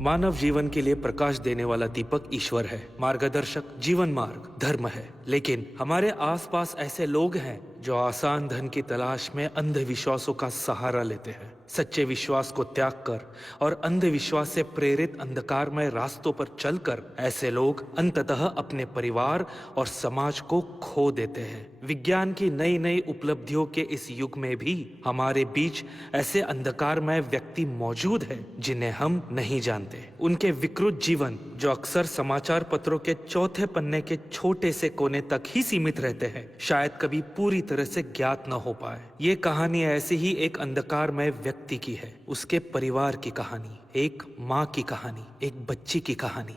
मानव जीवन के लिए प्रकाश देने वाला दीपक ईश्वर है, मार्गदर्शक जीवन मार्ग धर्म है। लेकिन हमारे आसपास ऐसे लोग हैं जो आसान धन की तलाश में अंधविश्वासों का सहारा लेते हैं। सच्चे विश्वास को त्याग कर और अंधविश्वास से प्रेरित अंधकारमय रास्तों पर चलकर ऐसे लोग अंततः अपने परिवार और समाज को खो देते हैं। विज्ञान की नई नई उपलब्धियों के इस युग में भी हमारे बीच ऐसे अंधकारमय व्यक्ति मौजूद हैं जिन्हें हम नहीं जानते। उनके विकृत जीवन जो अक्सर समाचार पत्रों के चौथे पन्ने के छोटे से कोने तक ही सीमित रहते हैं, शायद कभी पूरी तरह से ज्ञात न हो पाए। ये कहानी ऐसे ही एक अंधकारमय व्यक्ति की है, उसके परिवार की कहानी, एक माँ की कहानी, एक बच्ची की कहानी।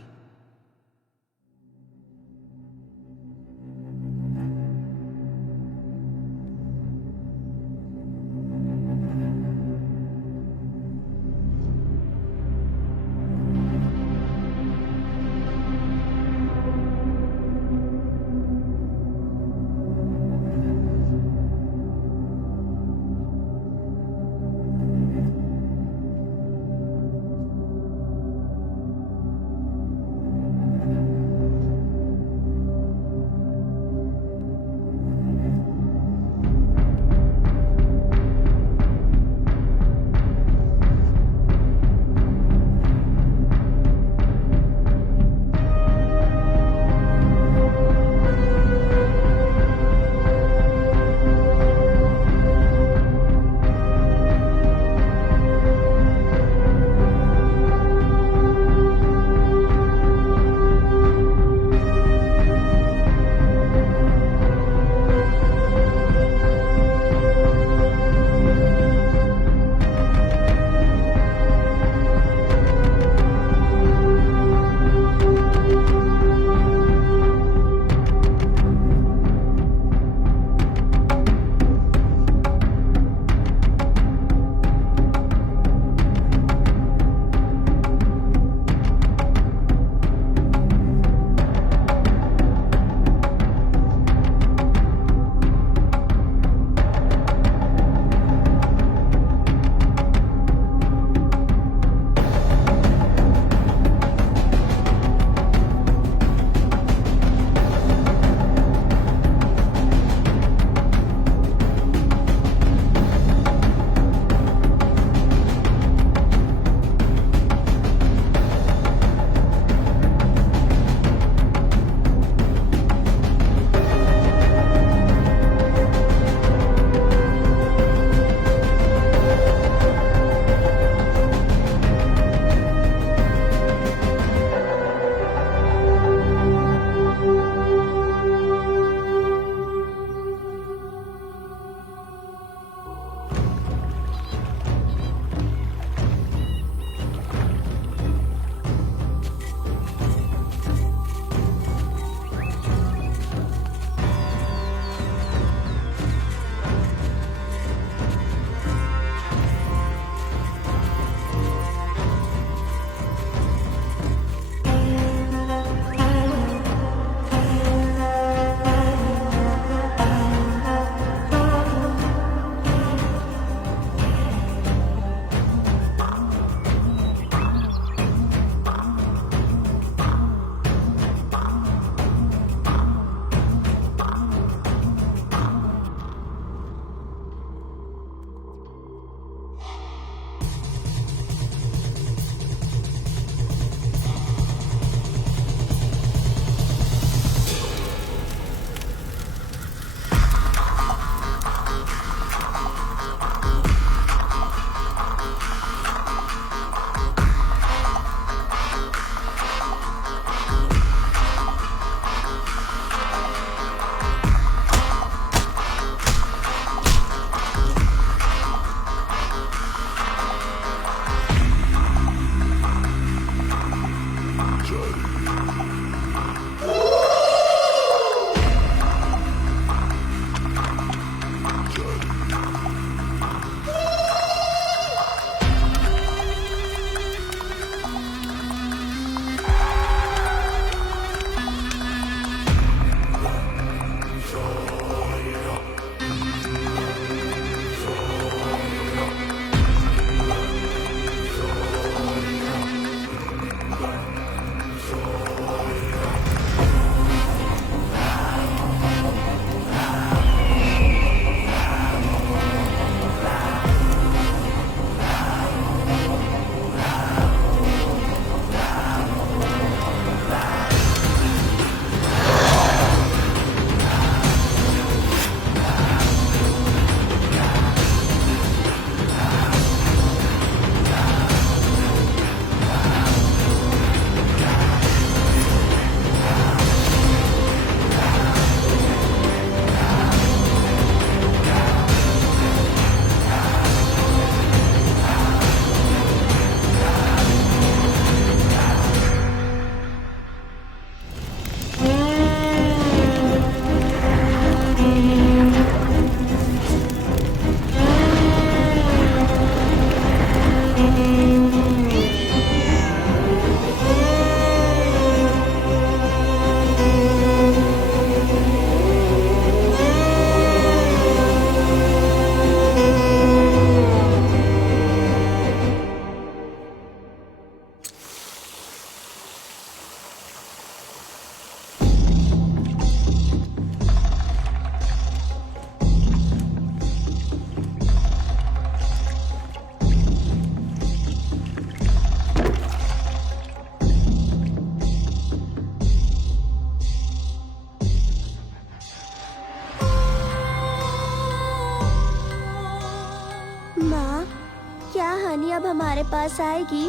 हानि अब हमारे पास आएगी?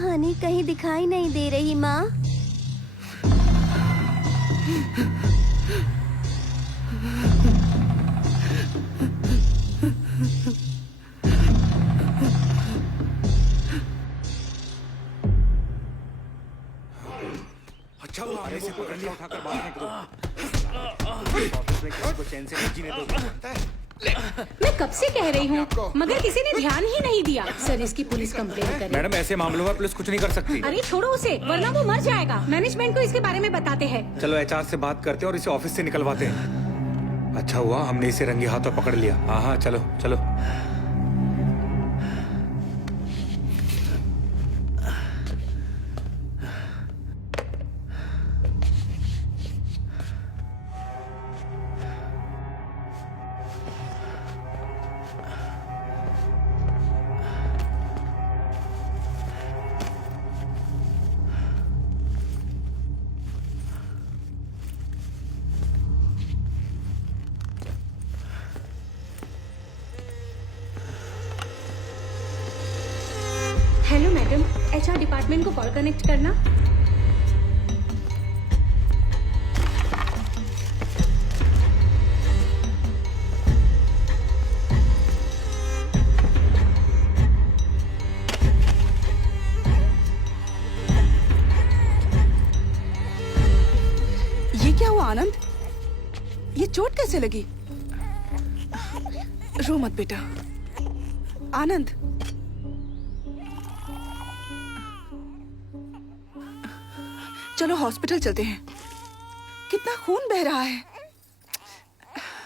हानि कहीं दिखाई नहीं दे रही माँ। अच्छा वो आने से पकड़ लिया, उठाकर बाहर फेंक दो। ऑफिस में किसी को चैन से नहीं जीने दो। मैं कब से कह रही हूँ, मगर किसी ने ध्यान ही नहीं दिया। सर इसकी पुलिस कंप्लेन करे। मैडम ऐसे मामलों में पुलिस कुछ नहीं कर सकती। अरे छोड़ो उसे, वरना वो मर जाएगा। मैनेजमेंट को इसके बारे में बताते हैं। चलो एचआर से बात करते हैं और इसे ऑफिस से निकलवाते हैं। अच्छा हुआ हमने इसे रंगे हाथों पकड़ लिया। हाँ हाँ चलो चलो। हेलो मैडम, एचआर डिपार्टमेंट को कॉल कनेक्ट करना। ये क्या हुआ आनंद? ये चोट कैसे लगी? रो मत बेटा। आनंद, चलो हॉस्पिटल चलते हैं। कितना खून बह रहा है।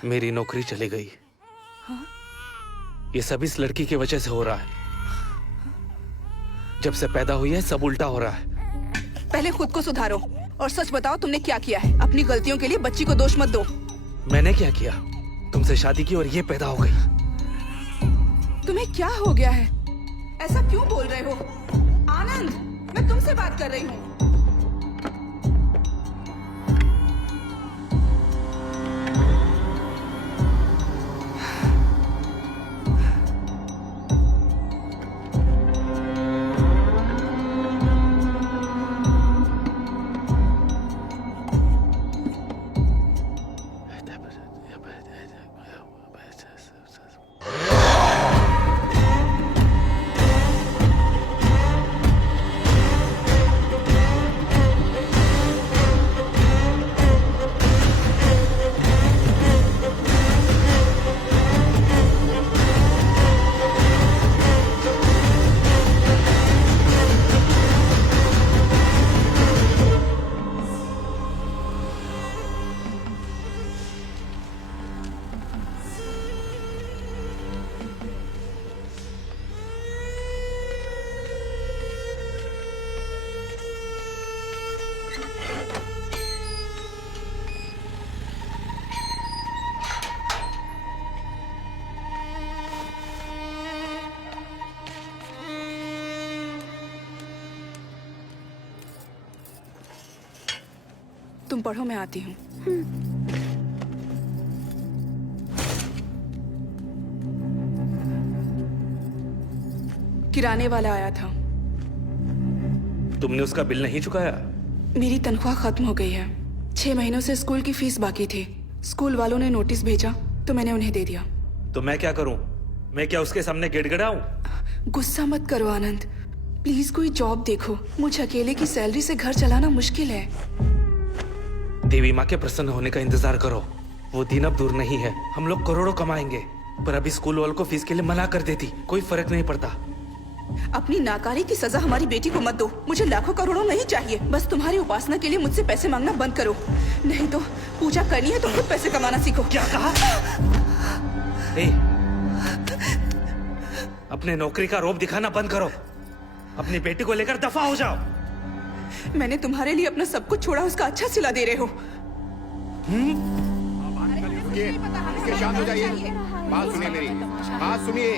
मेरी नौकरी चली गई। ये सब इस लड़की की वजह से हो रहा है। जब से पैदा हुई है सब उल्टा हो रहा है। पहले खुद को सुधारो और सच बताओ तुमने क्या किया है। अपनी गलतियों के लिए बच्ची को दोष मत दो। मैंने क्या किया? तुमसे शादी की और ये पैदा हो गई। तुम्हें क्या हो गया है? ऐसा क्यों बोल रहे हो? आनंद, मैं तुमसे बात कर रही हूँ। तुम पढ़ो, मैं आती हूँ। किराने वाला आया था। तुमने उसका बिल नहीं चुकाया? मेरी तनख्वाह खत्म हो गई है। 6 महीनों से स्कूल की फीस बाकी थी। स्कूल वालों ने नोटिस भेजा तो मैंने उन्हें दे दिया। तो मैं क्या करूं? मैं क्या उसके सामने गिड़गिड़ाऊं? गुस्सा मत करो आनंद, प्लीज कोई जॉब देखो। मुझे अकेले की सैलरी से घर चलाना मुश्किल है। देवी माँ के प्रसन्न होने का इंतजार करो। वो दिन अब दूर नहीं है। हम लोग करोड़ों कमाएंगे। पर अभी स्कूल वालों को फीस के लिए मना कर देती, कोई फर्क नहीं पड़ता। अपनी नाकारी की सजा हमारी बेटी को मत दो। मुझे लाखों करोड़ों नहीं चाहिए। बस तुम्हारी उपासना के लिए मुझसे पैसे मांगना बंद करो। नहीं तो पूजा करनी है तो खुद पैसे कमाना सीखो। क्या कहा? अपने नौकरी का रौब दिखाना बंद करो। अपनी बेटी को लेकर दफा हो जाओ। मैंने तुम्हारे लिए अपना सब कुछ छोड़ा, उसका अच्छा सिला दे रहे हो। शांत हो जाइए, बात सुनिए मेरी, बात सुनिए।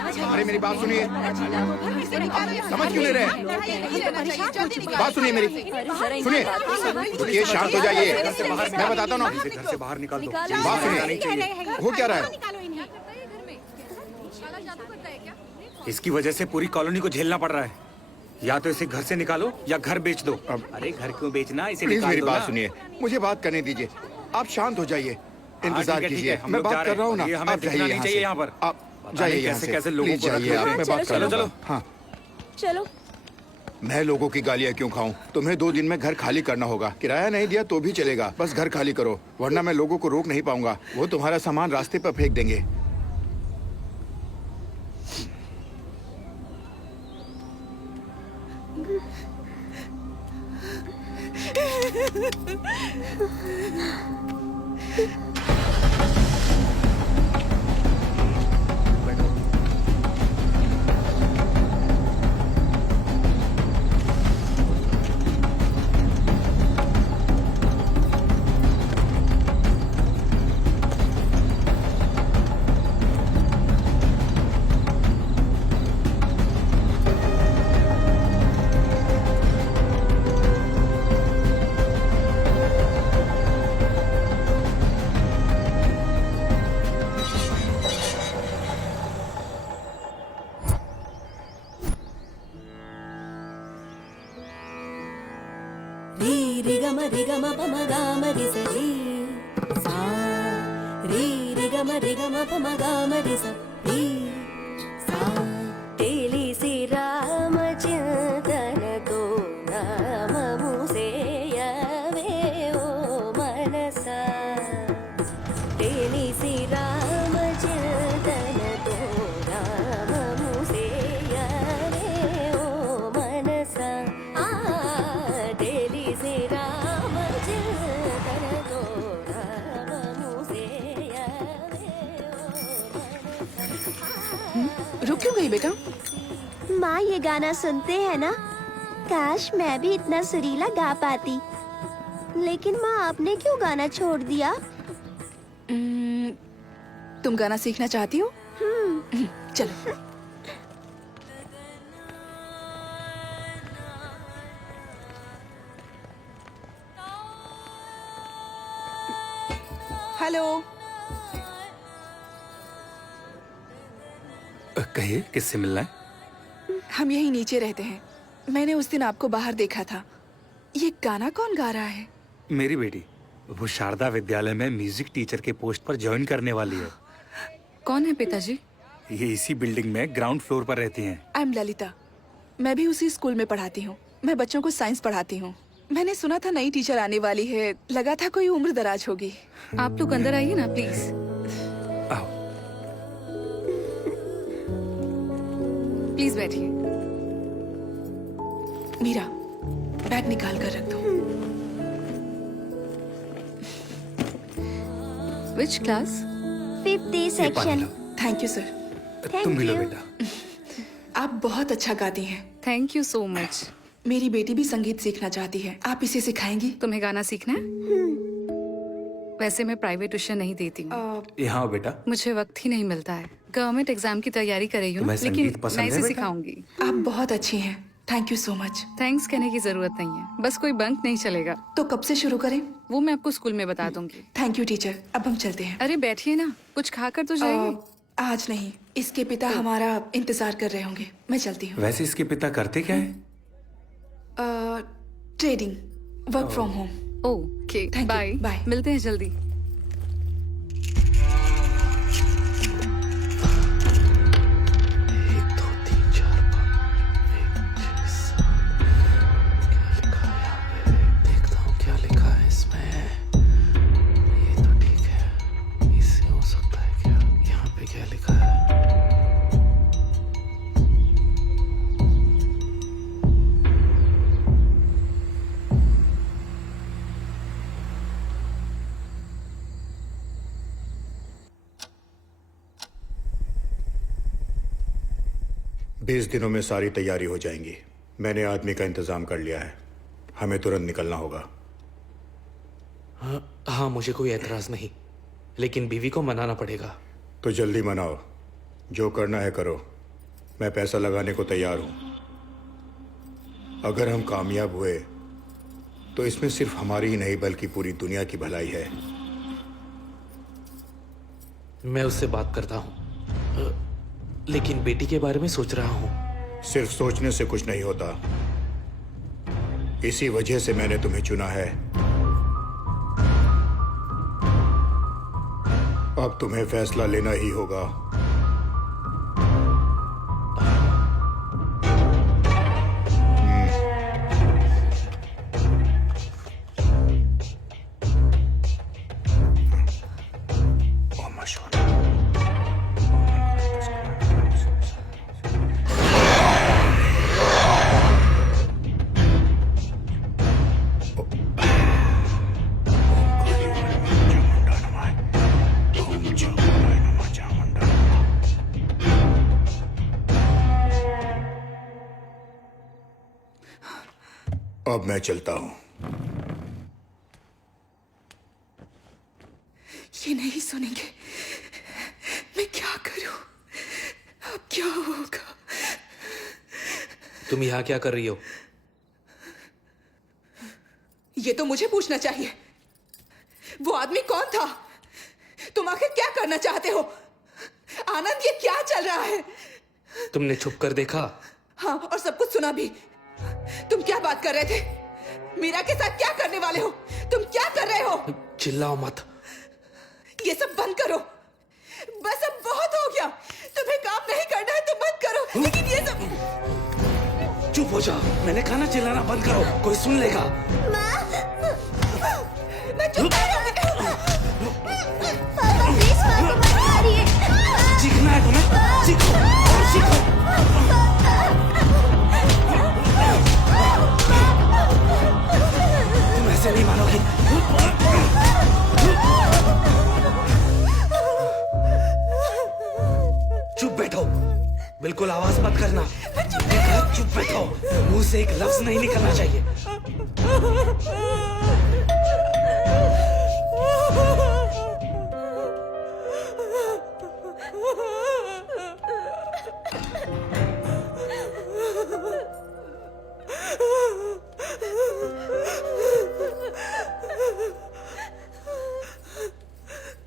अरे मेरी बात सुनिए, समझ क्यों नहीं रहे? बात सुनिए मेरी, सुनिए, रुकिए, शांत हो जाइए, मैं बताता हूँ ना। घर से बाहर निकाल दो। बात सुनिए, हो क्या रहा है? इसकी वजह से पूरी कॉलोनी को झेलना पड़ रहा है। या तो इसे घर से निकालो या घर बेच दो। अरे घर क्यों बेचना, इसे प्लीज निकाल मेरी दो बात ना। सुनिए, मुझे बात करने दीजिए, आप शांत हो जाइए, इंतजार ठीक है, कीजिए, हम मैं लोग जा बात रहे कर रहा हूँ ना। हैं। ये हमें आप दिखना जाइए नहीं चाहिए यहाँ पर। आप पता जाइए नहीं यहाँ कैसे से, कैसे लोगों प्लीज को रख जाइए, लेते आप हैं। मैं बात कर चलो, रहा हूँ। चलो। हाँ, चलो। मैं लोगों की गालियाँ क्यों खाऊं? तुम्हें 2 दिन में घर खाली करना होगा। किराया नहीं दिया तो भी चलेगा, बस घर खाली करो, वरना मैं लोगों को रोक नहीं पाऊंगा। वो तुम्हारा सामान रास्ते पर फेंक देंगे। री रि गम पम गाम रि स री सा री रि गम पम गाम रि स री सा तेलिसि रामचिंतन तो नाम मुसेयवे ओ मनसा तेलिसि रामचिंतन तो नाम मुसेयवे ओ मनसा तेलिसि रामचिंतन तो नाम मुसेयवे रुक क्यों गई बेटा? माँ ये गाना सुनते हैं ना, काश मैं भी इतना सुरीला गा पाती। लेकिन माँ आपने क्यों गाना छोड़ दिया? तुम गाना सीखना चाहती हो? चलो। हेलो, कहिए, किससे मिलना है? हम यहीं नीचे रहते हैं। मैंने उस दिन आपको बाहर देखा था। ये गाना कौन गा रहा है? मेरी बेटी, वो शारदा विद्यालय में म्यूजिक टीचर के पोस्ट पर ज्वाइन करने वाली है। कौन है पिताजी? ये इसी बिल्डिंग में ग्राउंड फ्लोर पर रहती हैं। I am Lalita. मैं भी उसी स्कूल में पढ़ाती हूँ। मैं बच्चों को साइंस पढ़ाती हूँ। मैंने सुना था नई टीचर आने वाली है, लगा था कोई उम्र दराज होगी। आप लोग अंदर आइए ना प्लीज। आओ। प्लीज बैठिए। मीरा, बैग निकाल कर रख दो। Which class? 5th ये पानी section. Low. Thank you sir. तुम भी लो you. बेटा। आप बहुत अच्छा गाती हैं। Thank you so much. मेरी बेटी भी संगीत सीखना चाहती है, आप इसे सिखाएंगी? तुम्हें गाना सीखना है? वैसे मैं प्राइवेट ट्यूशन नहीं देती हूँ। यहाँ आओ बेटा। मुझे वक्त ही नहीं मिलता है। गवर्नमेंट एग्जाम की तैयारी कर रही हूँ, तुम्हें लेकिन संगीत पसंद मैं है इसे बेटा? सिखाऊंगी। आप बहुत अच्छी हैं। Thank you so much. Thanks कहने की जरूरत नहीं है, बस कोई बंक नहीं चलेगा। तो कब से शुरू करें? वो मैं आपको स्कूल में बता दूंगी। Thank you teacher. अब हम चलते हैं। अरे बैठिए ना, कुछ खाकर तो जाइए। आज नहीं, इसके पिता हमारा इंतजार कर रहे होंगे। मैं चलती हूँ। वैसे इसके पिता करते क्या है? Trading, work from home. Okay, Thank you. Bye. Bye. मिलते हैं जल्दी। बीस दिनों में सारी तैयारी हो जाएंगी। मैंने आदमी का इंतजाम कर लिया है, हमें तुरंत निकलना होगा। हाँ, मुझे कोई एतराज नहीं, लेकिन बीवी को मनाना पड़ेगा। तो जल्दी मनाओ, जो करना है करो, मैं पैसा लगाने को तैयार हूं। अगर हम कामयाब हुए तो इसमें सिर्फ हमारी ही नहीं बल्कि पूरी दुनिया की भलाई है। मैं उससे बात करता हूँ, लेकिन बेटी के बारे में सोच रहा हूँ। सिर्फ सोचने से कुछ नहीं होता, इसी वजह से मैंने तुम्हें चुना है। अब तुम्हें फैसला लेना ही होगा। अब मैं चलता हूं। ये नहीं सुनेंगे। मैं क्या करूं? अब क्या होगा? तुम यहाँ क्या कर रही हो? ये तो मुझे पूछना चाहिए। वो आदमी कौन था? तुम आखिर क्या करना चाहते हो? आनंद, ये क्या चल रहा है? तुमने छुप कर देखा? हाँ, और सब कुछ सुना भी। तुम क्या बात कर रहे थे? मीरा के साथ क्या करने वाले हो? तुम क्या कर रहे हो? चिल्लाओ मत। ये सब बंद करो। बस अब बहुत हो गया। तुम्हें काम नहीं करना है तो मत करो, लेकिन ये सब। चुप हो जाओ। मैंने कहा ना चिल्लाना बंद करो, कोई सुन लेगा। मैं चुप नहीं रहूंगी। पापा प्लीज माँ को मत मारिए। सीखना है तुम्हें? सीखो और सीखो। तुम ऐसे नहीं मानोगी। चुप बैठो, बिल्कुल आवाज मत करना। चुप बैठो, मुंह से एक लफ्ज नहीं निकलना चाहिए।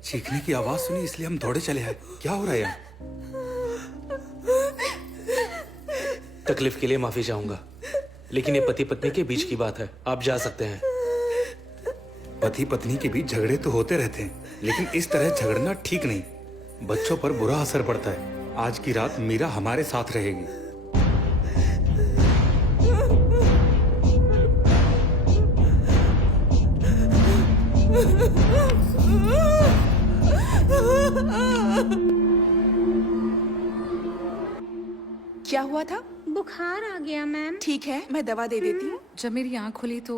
चीखने की आवाज सुनी इसलिए हम दौड़े चले आए। क्या हो रहा है यहाँ? तकलीफ के लिए माफी चाहूंगा, लेकिन ये पति पत्नी के बीच की बात है। आप जा सकते हैं। पति पत्नी के बीच झगड़े तो होते रहते हैं, लेकिन इस तरह झगड़ना ठीक नहीं। बच्चों पर बुरा असर पड़ता है। आज की रात मीरा हमारे साथ रहेगी। क्या हुआ था? बुखार आ गया मैम। ठीक है, मैं दवा दे देती हूँ। जब मेरी आंख खुली तो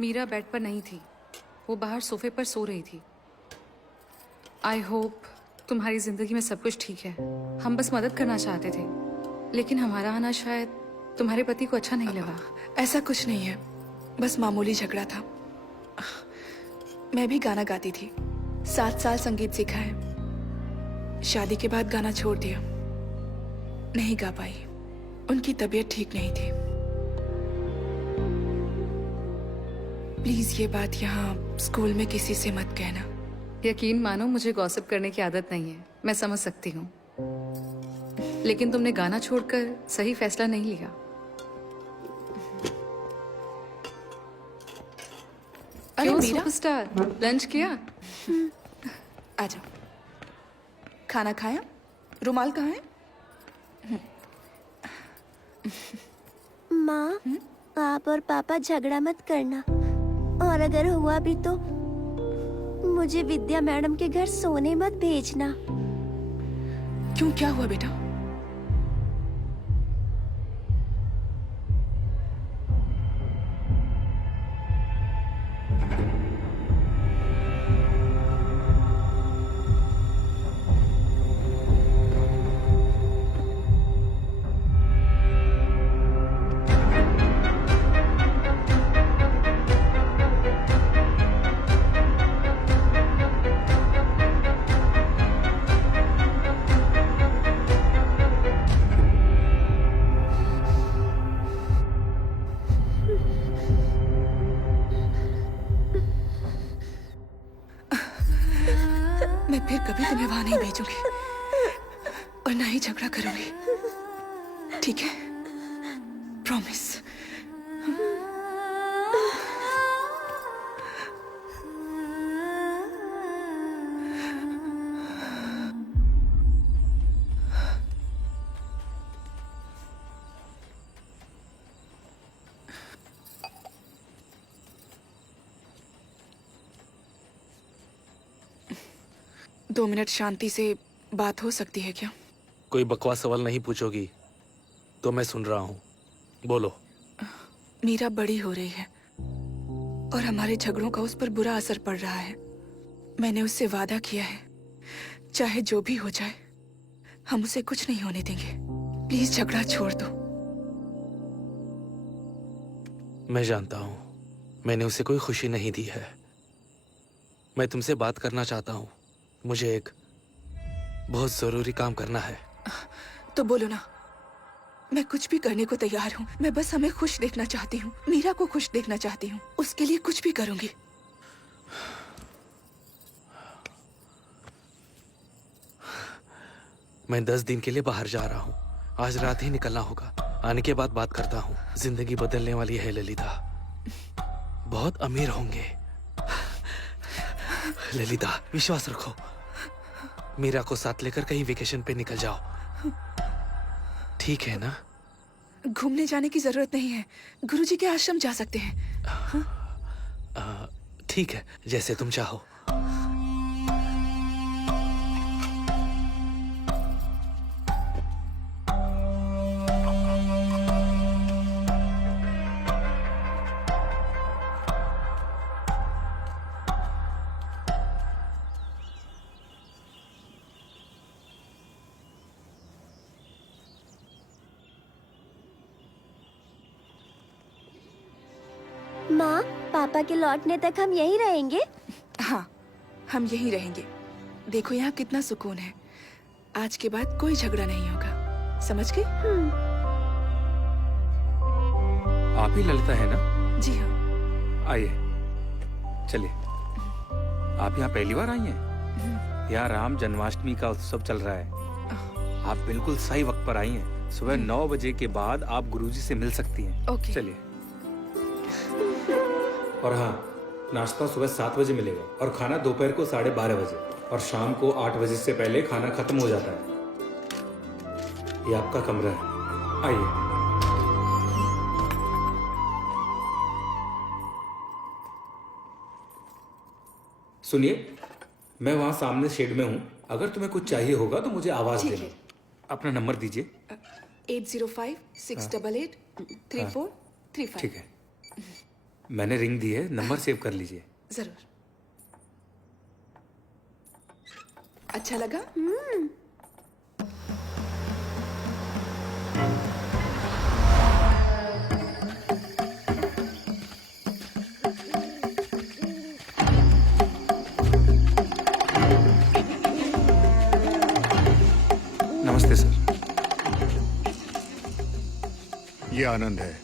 मीरा बेड पर नहीं थी, वो बाहर सोफे पर सो रही थी। आई होप तुम्हारी जिंदगी में सब कुछ ठीक है। हम बस मदद करना चाहते थे, लेकिन हमारा आना शायद तुम्हारे पति को अच्छा नहीं लगा। ऐसा कुछ नहीं है, बस मामूली झगड़ा था। मैं भी गाना गाती थी, 7 साल संगीत सीखा है। शादी के बाद गाना छोड़ दिया, नहीं गा पाई। उनकी तबीयत ठीक नहीं थी। प्लीज ये बात यहाँ स्कूल में किसी से मत कहना। यकीन मानो, मुझे गॉसिप करने की आदत नहीं है। मैं समझ सकती हूँ, लेकिन तुमने गाना छोड़कर सही फैसला नहीं लिया। अरे क्यों मीरा, सुपरस्टार, लंच किया? आ जाओ। खाना खाया? रुमाल कहाँ है? माँ, आप और पापा झगड़ा मत करना, और अगर हुआ भी तो मुझे विद्या मैडम के घर सोने मत भेजना। क्यों, क्या हुआ बेटा? फिर कभी तुम्हें वहां नहीं भेजूंगी और ना ही झगड़ा करूंगी, ठीक है? प्रॉमिस। 2 मिनट शांति से बात हो सकती है क्या? कोई बकवास सवाल नहीं पूछोगी तो मैं सुन रहा हूँ, बोलो। मीरा बड़ी हो रही है और हमारे झगड़ों का उस पर बुरा असर पड़ रहा है। मैंने उससे वादा किया है, चाहे जो भी हो जाए हम उसे कुछ नहीं होने देंगे। प्लीज झगड़ा छोड़ दो। मैं जानता हूँ मैंने उसे कोई खुशी नहीं दी है। मैं तुमसे बात करना चाहता हूँ। मुझे एक बहुत जरूरी काम करना है। तो बोलो ना, मैं कुछ भी करने को तैयार हूँ। मैं बस हमें खुश देखना चाहती हूँ, मीरा को खुश देखना चाहती हूँ। उसके लिए कुछ भी करूंगी। मैं 10 दिन के लिए बाहर जा रहा हूँ। आज रात ही निकलना होगा। आने के बाद बात करता हूँ। जिंदगी बदलने वाली है ललिता। बहुत अमीर होंगे। ललिता विश्वास रखो। मीरा को साथ लेकर कहीं वेकेशन पे निकल जाओ, ठीक है ना? घूमने जाने की जरूरत नहीं है, गुरुजी के आश्रम जा सकते हैं। ठीक है, जैसे तुम चाहो। माँ, पापा के लौटने तक हम यहीं रहेंगे? हाँ, हम यहीं रहेंगे। देखो यहाँ कितना सुकून है। आज के बाद कोई झगड़ा नहीं होगा, समझ गई? आप ही ललिता है ना? जी हाँ। आइए, चलिए। आप यहाँ पहली बार आई हैं? यहाँ राम जन्माष्टमी का उत्सव चल रहा है। आप बिल्कुल सही वक्त पर आई हैं। सुबह 9 बजे के बाद आप गुरुजी से मिल सकती हैं। ओके। चलिए। और हाँ, नाश्ता सुबह 7 बजे मिलेगा और खाना दोपहर को 12:30 बजे और शाम को 8 बजे से पहले खाना खत्म हो जाता है। ये आपका कमरा है, आइए। सुनिए, मैं वहाँ सामने शेड में हूँ। अगर तुम्हें कुछ चाहिए होगा तो मुझे आवाज ठीक देना। है। अपना नंबर दीजिए। 8056883435। ठीक है, मैंने रिंग दी है, नंबर सेव कर लीजिए। जरूर। अच्छा लगा? नमस्ते सर। ये आनंद है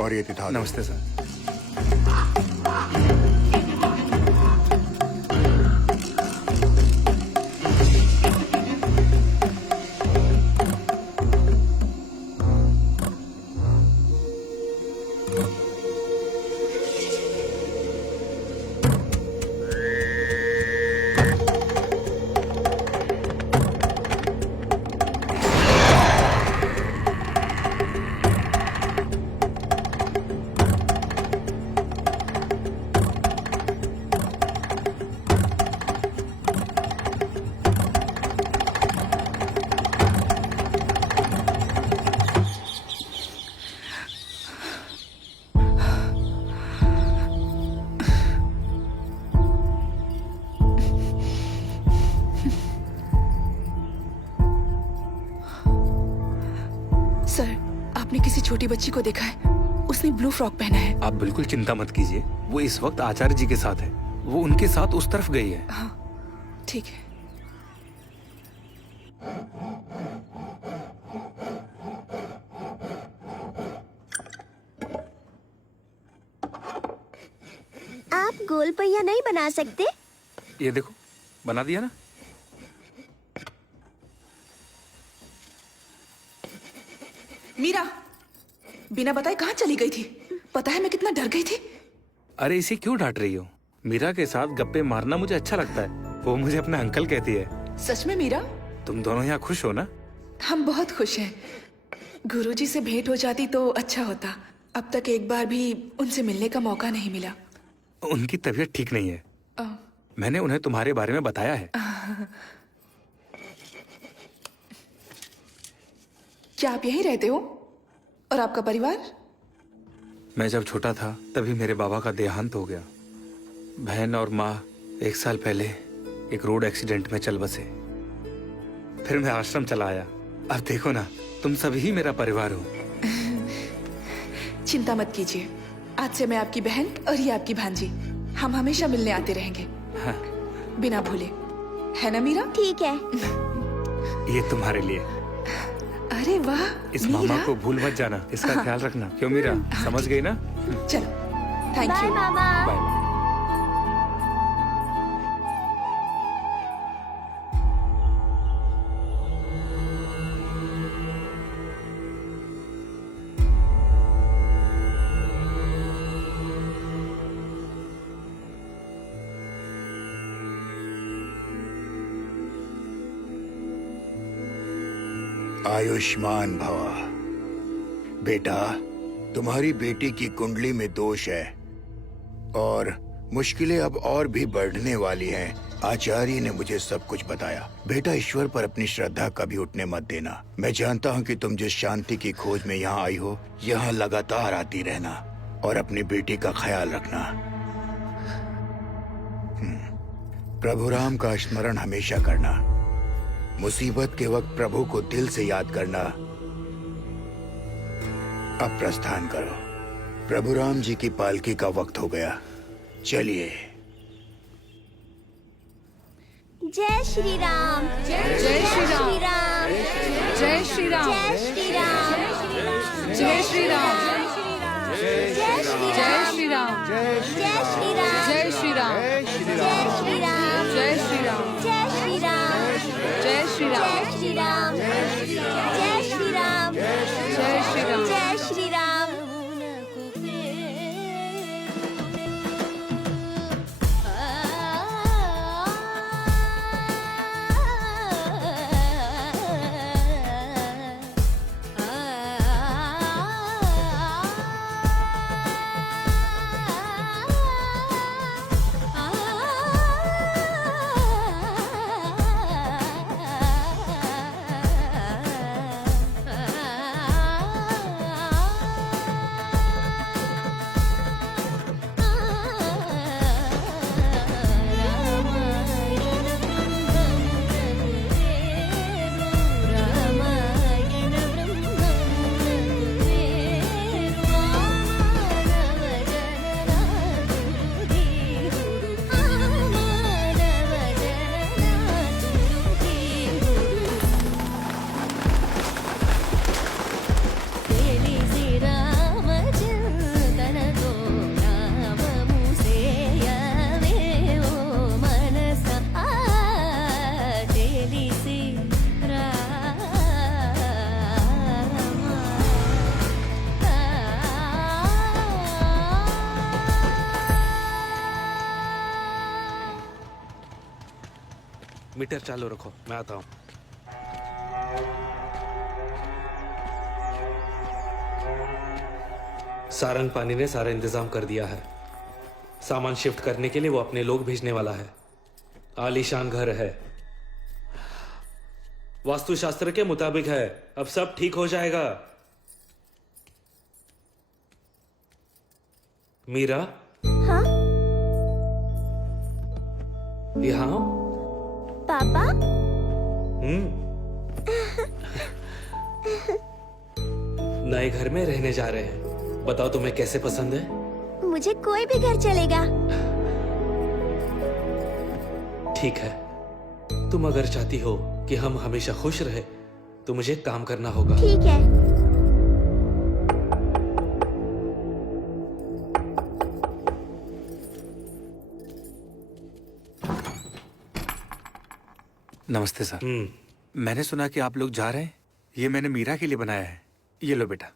और ये तिथाल। नमस्ते सर। सर, आपने किसी छोटी बच्ची को देखा है? उसने ब्लू फ्रॉक पहना है। आप बिल्कुल चिंता मत कीजिए, वो इस वक्त आचार्य जी के साथ है। वो उनके साथ उस तरफ गई है। हाँ, ठीक है। आप गोल पहिया नहीं बना सकते? ये देखो, बना दिया ना? मीरा बिना बताए कहाँ चली गई थी? पता है मैं कितना डर गई थी। अरे इसे क्यों डांट रही हो? मीरा के साथ गप्पे मारना मुझे अच्छा लगता है। वो मुझे अपना अंकल कहती है। सच में मीरा? तुम दोनों यहाँ खुश हो ना? हम बहुत खुश हैं। गुरुजी से भेंट हो जाती तो अच्छा होता। अब तक एक बार भी उनसे मिलने का मौका नहीं मिला। उनकी तबीयत ठीक नहीं है। अ, मैंने उन्हें तुम्हारे बारे में बताया है। क्या आप यहीं रहते हो? और आपका परिवार? मैं जब छोटा था तभी मेरे बाबा का देहांत हो गया। बहन और माँ 1 साल पहले एक रोड एक्सीडेंट में चल बसे। फिर मैं आश्रम चला आया। अब देखो ना, तुम सभी ही मेरा परिवार हो। चिंता मत कीजिए, आज से मैं आपकी बहन और ये आपकी भांजी। हम हमेशा मिलने आते रहेंगे। हाँ। बिना भूले, है ना मीरा? ठीक है। ये तुम्हारे लिए। अरे वाह इस मीरा। मामा को भूल मत जाना, इसका ख्याल रखना। क्यों मीरा, समझ गई ना? चलो, थैंक बाय यू। मामा। बाय। आयुष्मान भव। बेटा, तुम्हारी बेटी की कुंडली में दोष है और मुश्किलें अब और भी बढ़ने वाली हैं। आचार्य ने मुझे सब कुछ बताया। बेटा, ईश्वर पर अपनी श्रद्धा कभी उठने मत देना। मैं जानता हूँ कि तुम जिस शांति की खोज में यहाँ आई हो, यहाँ लगातार आती रहना और अपनी बेटी का ख्याल रखना। प्रभु राम का स्मरण हमेशा करना। मुसीबत के वक्त प्रभु को दिल से याद करना। अब प्रस्थान करो। प्रभु राम जी की पालकी का वक्त हो गया। चलिए। जय श्री राम। जय श्री राम। जय श्री राम। जय श्री राम। जय श्री राम। जय श्री राम। जय श्री राम। जय श्री राम। जय श्री राम। जय श्री राम। जय श्री राम। जय श्री राम। जय श्री राम। जय श्री राम। जय श्री राम। जय श्री राम। मीटर चालू रखो, मैं आता हूँ। सारंग पानी ने सारा इंतजाम कर दिया है। सामान शिफ्ट करने के लिए वो अपने लोग भेजने वाला है। आलीशान घर है, वास्तुशास्त्र के मुताबिक है। अब सब ठीक हो जाएगा। मीरा, हाँ यहाँ पापा। नए घर में रहने जा रहे हैं। बताओ तुम्हें कैसे पसंद है? मुझे कोई भी घर चलेगा। ठीक है, तुम अगर चाहती हो कि हम हमेशा खुश रहे तो मुझे काम करना होगा। ठीक है। नमस्ते सर। मैंने सुना कि आप लोग जा रहे हैं। ये मैंने मीरा के लिए बनाया है। ये लो बेटा,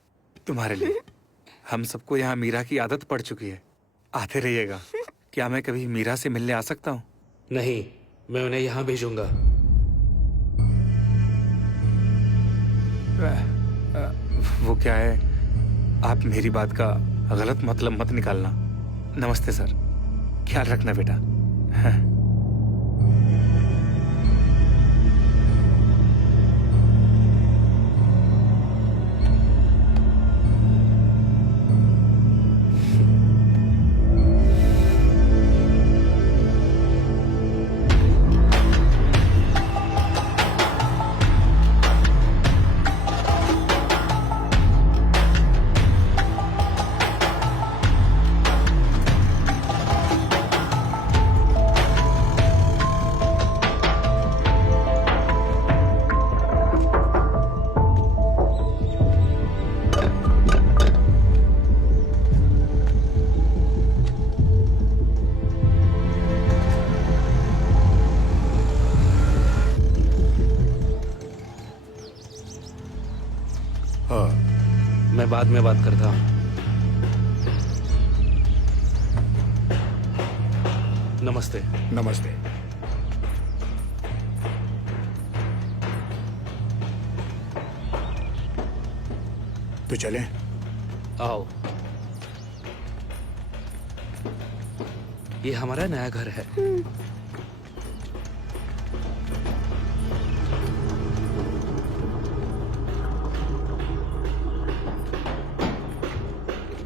तुम्हारे लिए। हम सबको यहाँ मीरा की आदत पड़ चुकी है, आते रहिएगा। क्या मैं कभी मीरा से मिलने आ सकता हूँ? नहीं, मैं उन्हें यहाँ भेजूंगा। वो क्या है, आप मेरी बात का गलत मतलब मत निकालना। नमस्ते सर, ख्याल रखना बेटा। मैं बाद में बात करता हूँ। नमस्ते। नमस्ते। तो चलें? आओ। ये हमारा नया घर है।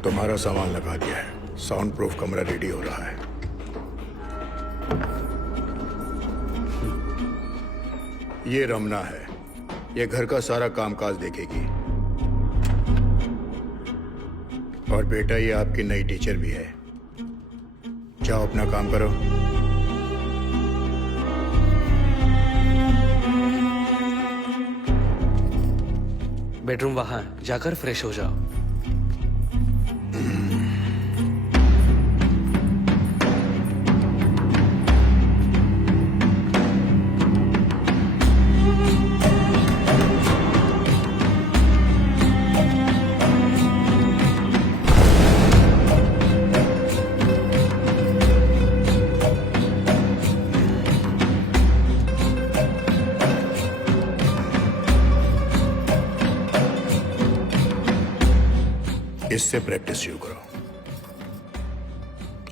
तुम्हारा सामान लगा दिया है। साउंड प्रूफ कमरा रेडी हो रहा है। ये रमना है। ये घर का सारा कामकाज देखेगी। और बेटा, ये आपकी नई टीचर भी है। जाओ अपना काम करो। बेडरूम वहां है, जाकर फ्रेश हो जाओ। इससे प्रैक्टिस शुरू करो।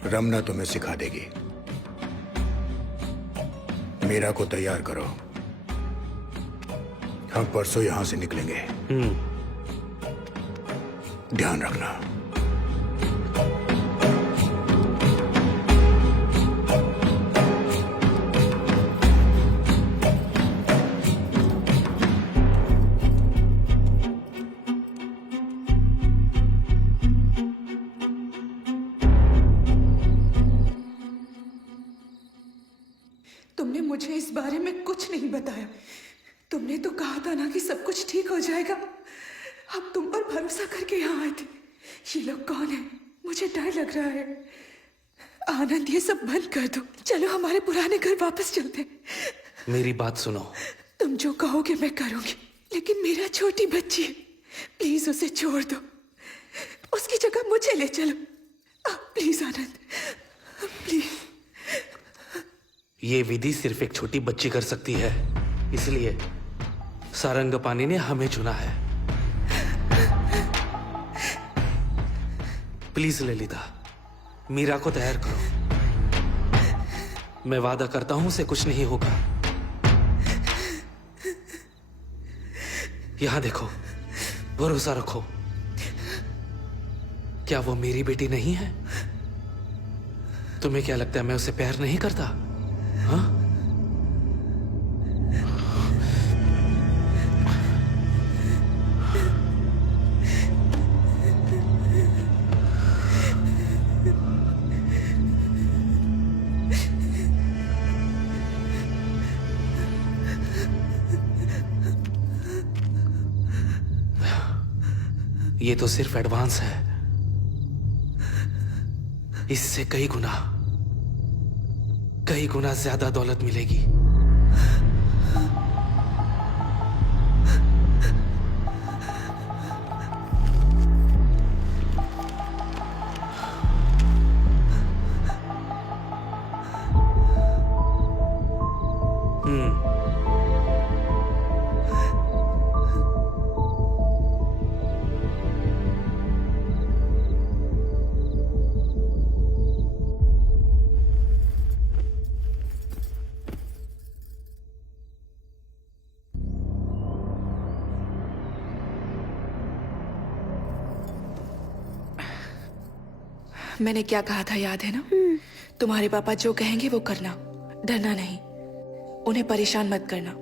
रमना तुम्हें सिखा देगी। मीरा को तैयार करो। हम परसों यहां से निकलेंगे। ध्यान रखना। तुमने मुझे इस बारे में कुछ नहीं बताया। तुमने तो कहा था ना कि सब कुछ ठीक हो जाएगा। अब तुम पर भरोसा करके यहाँ आए थे। ये लोग कौन है? मुझे डर लग रहा है। आनंद, ये सब बंद कर दो। चलो हमारे पुराने घर वापस चलते। मेरी बात सुनो। तुम जो कहोगे मैं करूंगी, लेकिन मेरा छोटी बच्ची है। प्लीज उसे छोड़ दो। उसकी जगह मुझे ले चलो। Please Anand, please. ये विधि सिर्फ एक छोटी बच्ची कर सकती है, इसलिए सारंगपानी ने हमें चुना है। प्लीज ललिता, मीरा को तैयार करो। मैं वादा करता हूं उसे कुछ नहीं होगा। यहां देखो, भरोसा रखो। क्या वो मेरी बेटी नहीं है? तुम्हें क्या लगता है मैं उसे प्यार नहीं करता? हाँ? ये तो सिर्फ एडवांस है। इससे कई गुना ज्यादा दौलत मिलेगी। मैंने क्या कहा था याद है ना? तुम्हारे पापा जो कहेंगे वो करना, डरना नहीं, उन्हें परेशान मत करना।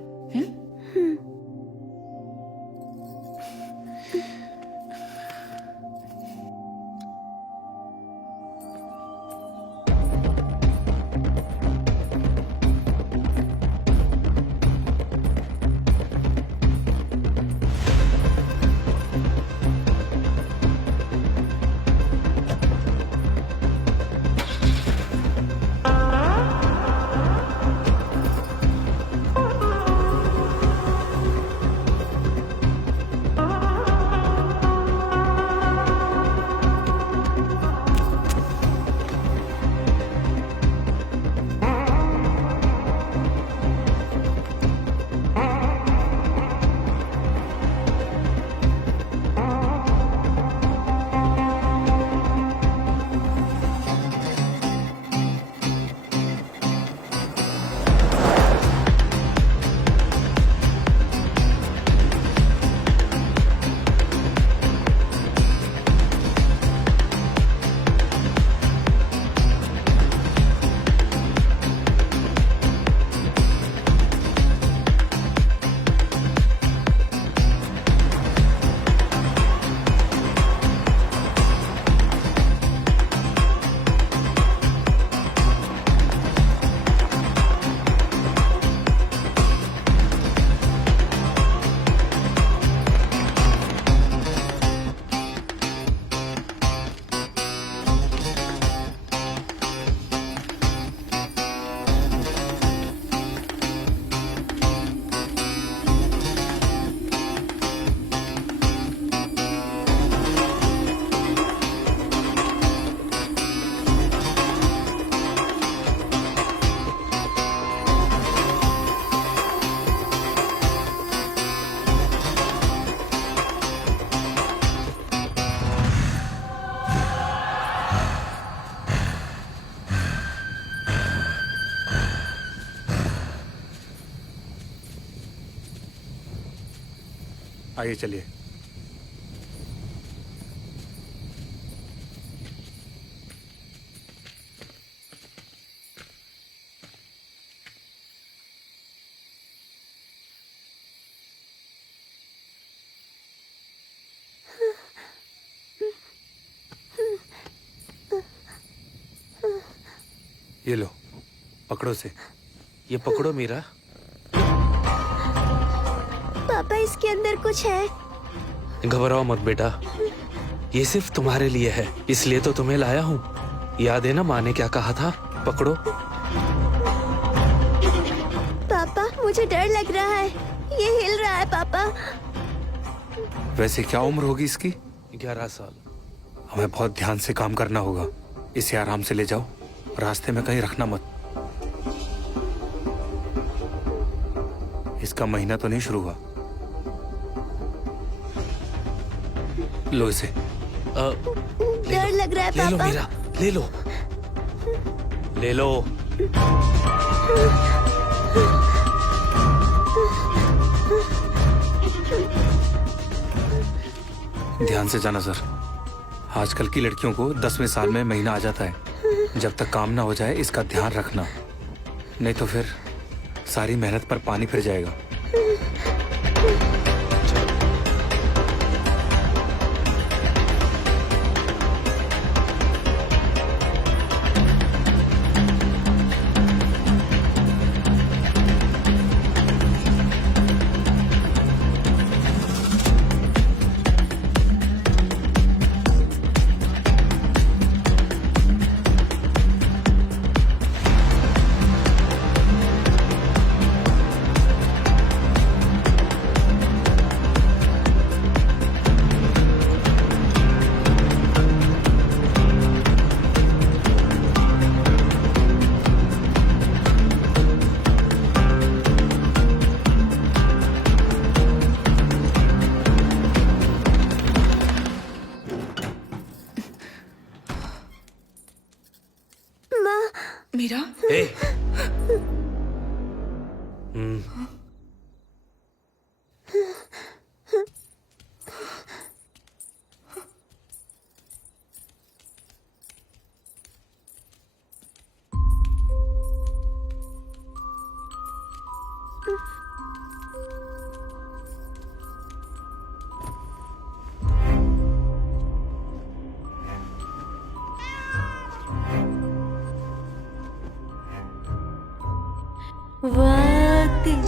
आइए चलिए। ये लो, पकड़ो से। ये पकड़ो मीरा। पापा इसके अंदर कुछ है। घबराओ मत बेटा, ये सिर्फ तुम्हारे लिए है, इसलिए तो तुम्हें लाया हूँ। याद है ना माँ ने क्या कहा था? पकड़ो। पापा मुझे डर लग रहा है, ये हिल रहा है पापा। वैसे क्या उम्र होगी इसकी? 11 साल। हमें बहुत ध्यान से काम करना होगा। इसे आराम से ले जाओ, रास्ते में कहीं रखना मत। इसका महीना तो नहीं शुरू हुआ। लो इसे। डर लग रहा है ले लो पापा। मीरा, ले लो, ले लो। ध्यान से जाना सर। आजकल की लड़कियों को 10वें साल में महीना आ जाता है। जब तक काम ना हो जाए इसका ध्यान रखना, नहीं तो फिर सारी मेहनत पर पानी फिर जाएगा। मीरा, ए, वक्त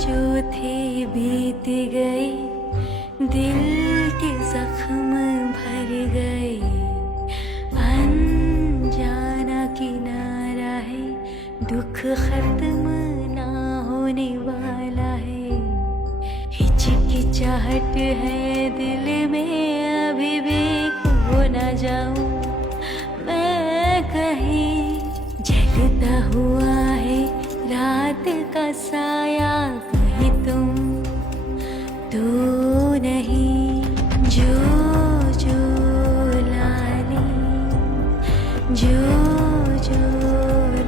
जो थे बीत गए, दिल के जख्म भर गए, अनजाना किनारा है, दुख खत्म ना होने वाला है, हिचकिचाहट है दिल में अभी भी, खो ना जाऊं मैं कहीं, जलता हुआ है रात का साया, कहीं तुम तो नहीं, जो जो लाली, जो जो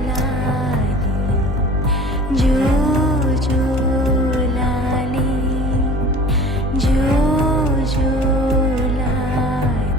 लाली, जो जो लाली, जो जो लाली।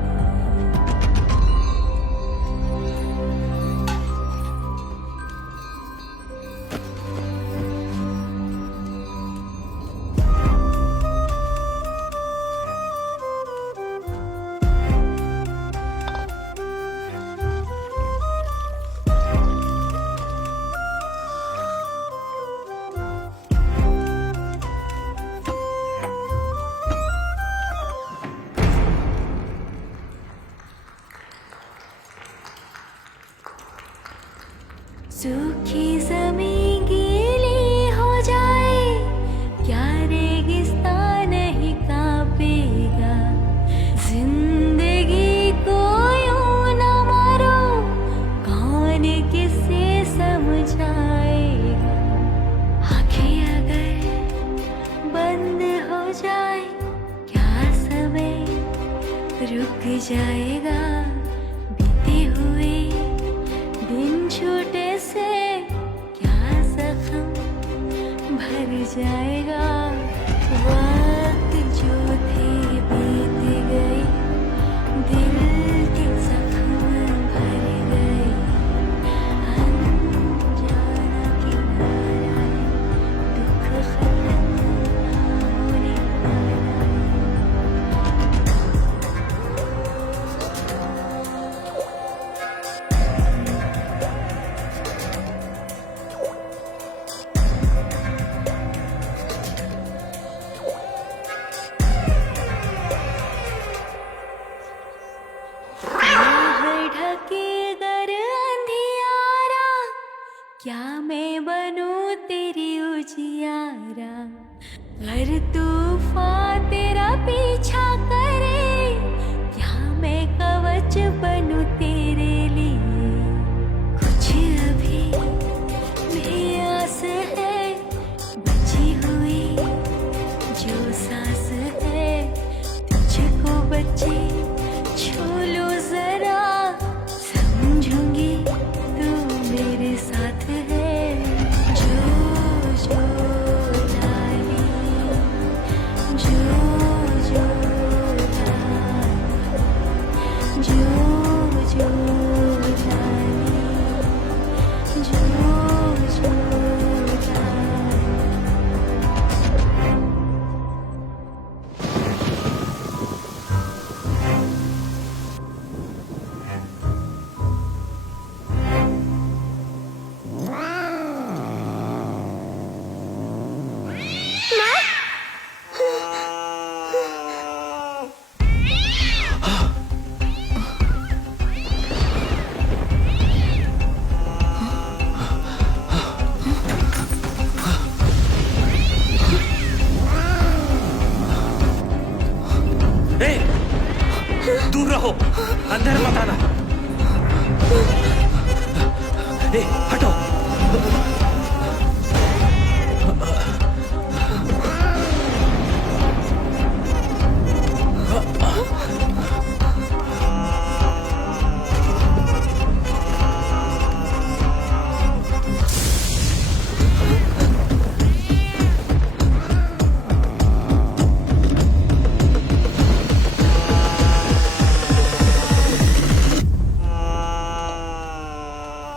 सूखी ज़मीं गीली हो जाए, क्या रेगिस्तान नहीं कांपेगा, जिंदगी को यूं न मारो, कौन किसे समझाएगा, आंखें अगर बंद हो जाए, क्या समय रुक जाएगा, बीते हुए दिन छूटे से क्या जख्म भर जाएगा, वक्त जो थे बीत गए, दिल के जख्म भर गए, अनजाना किनारा है, दुख खत्म ना होने वाला है। क्या मैं बनूं तेरी उजियारा, हर तूफान तेरा पीछा करे, क्या मैं कवच बनूं तेरे लिए, कुछ अभी भी आस है बची हुई, जो सांस है तुझको बचे, छू लो जरा, समझूंगी तू मेरे साथ है, जो जो लाली, जो जो लाली, जो जो लाली, जो जो लाली। दूर रहो, अंदर मत आना। हटो।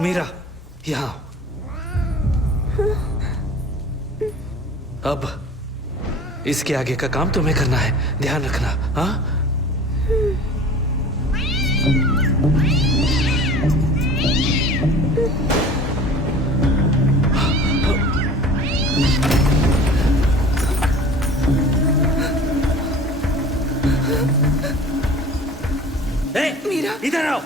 मीरा, यहाँ। अब इसके आगे का काम तुम्हें करना है, ध्यान रखना। हाँ, मीरा, इधर आओ।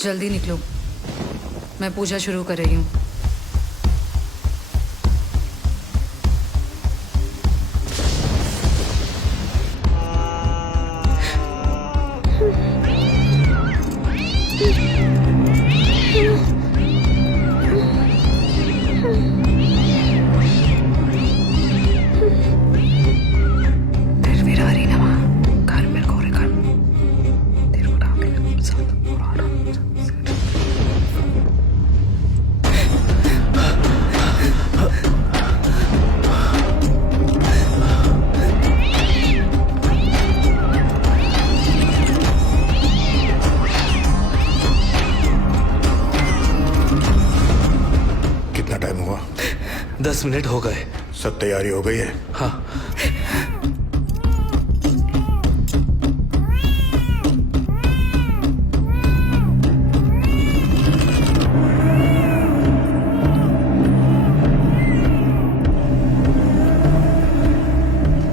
जल्दी निकलो, मैं पूजा शुरू कर रही हूँ। कितना टाइम हुआ? 10 मिनट हो गए। सब तैयारी हो गई है? हाँ,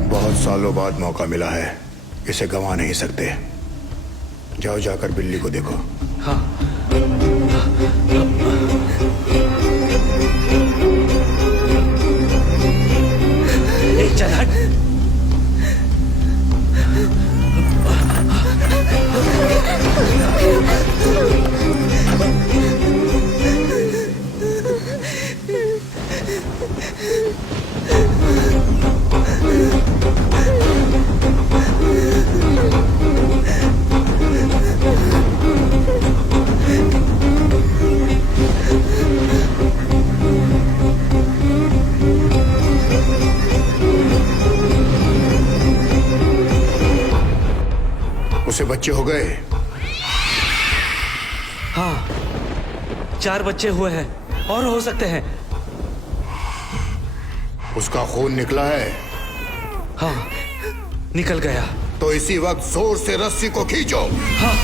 बहुत सालों बाद मौका मिला है, इसे गंवा नहीं सकते। जाओ, जाकर बिल्ली को देखो। हाँ। चल हट। उसे बच्चे हो गए? हाँ, 4 बच्चे हुए हैं और हो सकते हैं। उसका खून निकला है? हाँ, निकल गया। तो इसी वक्त जोर से रस्सी को खींचो। हाँ।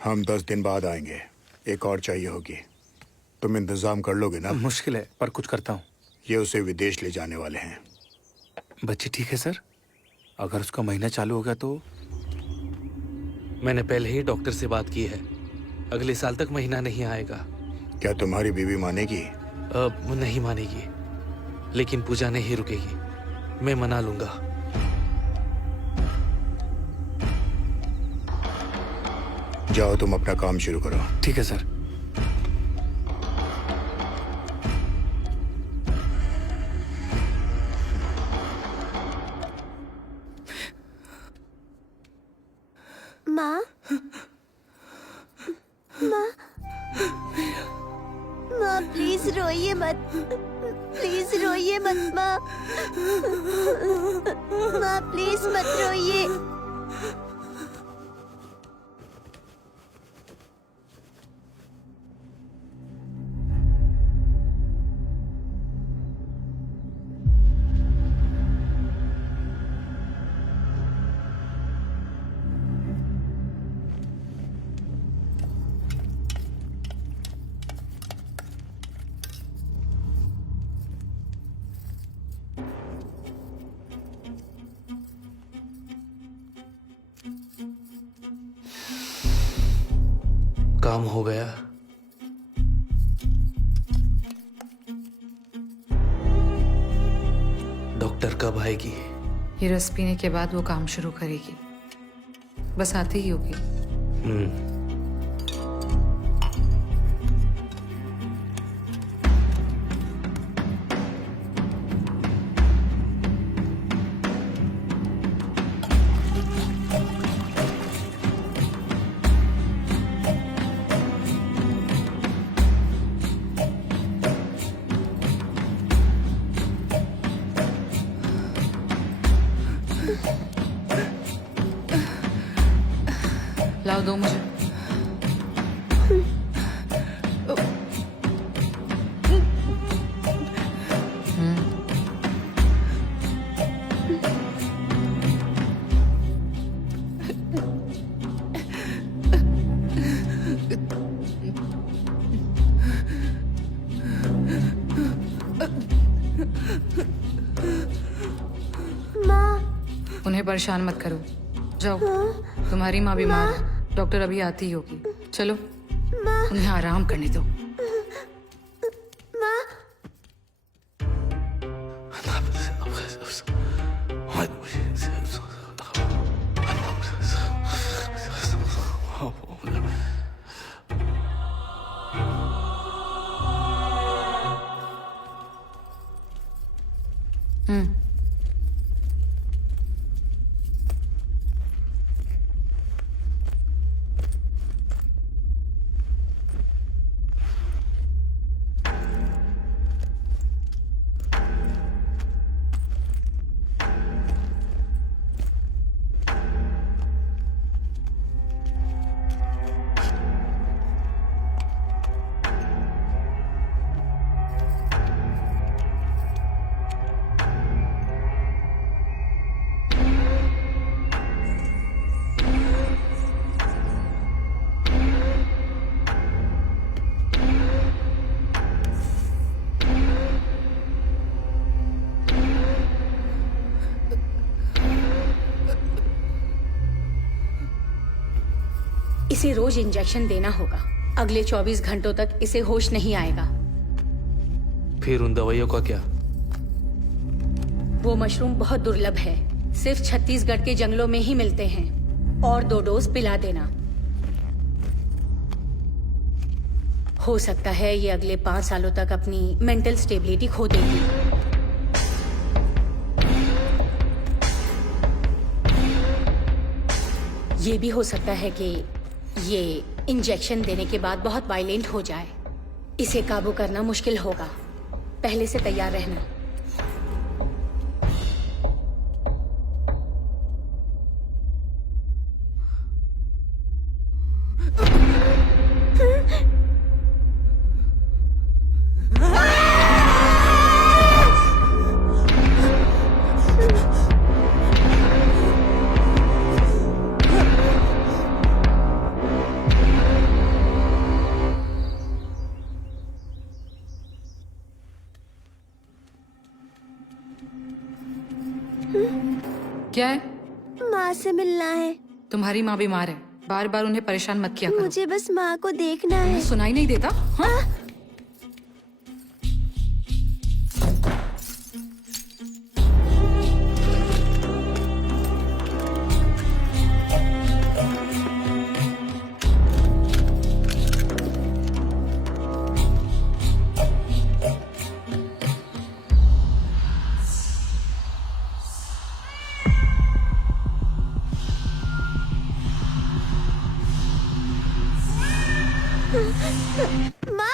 हम 10 दिन बाद आएंगे। एक और चाहिए होगी। तुम इंतजाम कर लोगे ना? मुश्किल है पर कुछ करता हूँ। ये उसे विदेश ले जाने वाले हैं। बच्ची ठीक है सर? अगर उसका महीना चालू हो गया तो? मैंने पहले ही डॉक्टर से बात की है। अगले साल तक महीना नहीं आएगा। क्या तुम्हारी बीवी मानेगी? वो नहीं मानेगी, लेकिन पूजा नहीं रुकेगी। मैं मना लूंगा। जाओ, तुम अपना काम शुरू करो। ठीक है सर। माँ, माँ, माँ प्लीज रोइए मत, प्लीज रोइए मत माँ, माँ प्लीज मत रोइए। काम हो गया। डॉक्टर कब आएगी? ये रस पीने के बाद वो काम शुरू करेगी। बस आती ही होगी। लाओ, दो मुझे। उन्हें परेशान मत करो, जाओ। तुम्हारी माँ बीमार है, डॉक्टर अभी आती ही होगी। चलो, उन्हें आराम करने दो। इसे रोज इंजेक्शन देना होगा। अगले 24 घंटों तक इसे होश नहीं आएगा। फिर उन दवाइयों का क्या? वो मशरूम बहुत दुर्लभ है, सिर्फ छत्तीसगढ़ के जंगलों में ही मिलते हैं। और 2 डोज पिला देना। हो सकता है ये अगले 5 सालों तक अपनी मेंटल स्टेबिलिटी खो देगी। ये भी हो सकता है कि ये इंजेक्शन देने के बाद बहुत वायलेंट हो जाए। इसे काबू करना मुश्किल होगा। पहले से तैयार रहना। क्या है? माँ से मिलना है। तुम्हारी माँ बीमार है, बार बार उन्हें परेशान मत किया करो। मुझे बस माँ को देखना है। सुनाई नहीं देता? हाँ? माँ,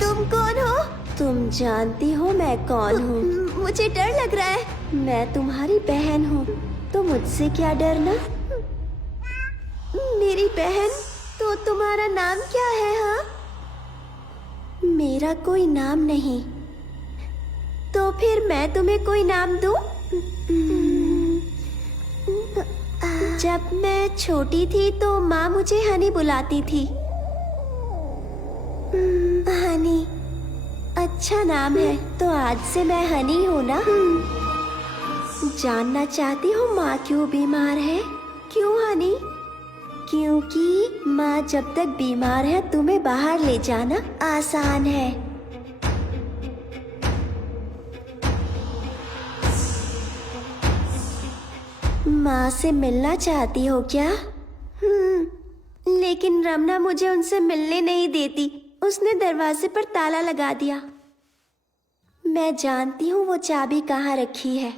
तुम कौन हो? तुम जानती हो मैं कौन हूँ? मुझे डर लग रहा है। मैं तुम्हारी बहन हूँ, तो मुझसे क्या डरना? मेरी बहन? तो तुम्हारा नाम क्या है? हाँ, मेरा कोई नाम नहीं। तो फिर मैं तुम्हें कोई नाम दूं? जब मैं छोटी थी तो माँ मुझे हनी बुलाती थी। हनी, अच्छा नाम है। तो आज से मैं हनी हूँ ना? जानना चाहती हो माँ क्यों बीमार है? क्यों हनी? क्योंकि माँ जब तक बीमार है तुम्हें बाहर ले जाना आसान है। माँ से मिलना चाहती हो क्या? लेकिन रमना मुझे उनसे मिलने नहीं देती। उसने दरवाजे पर ताला लगा दिया। मैं जानती हूँ वो चाबी कहाँ रखी है।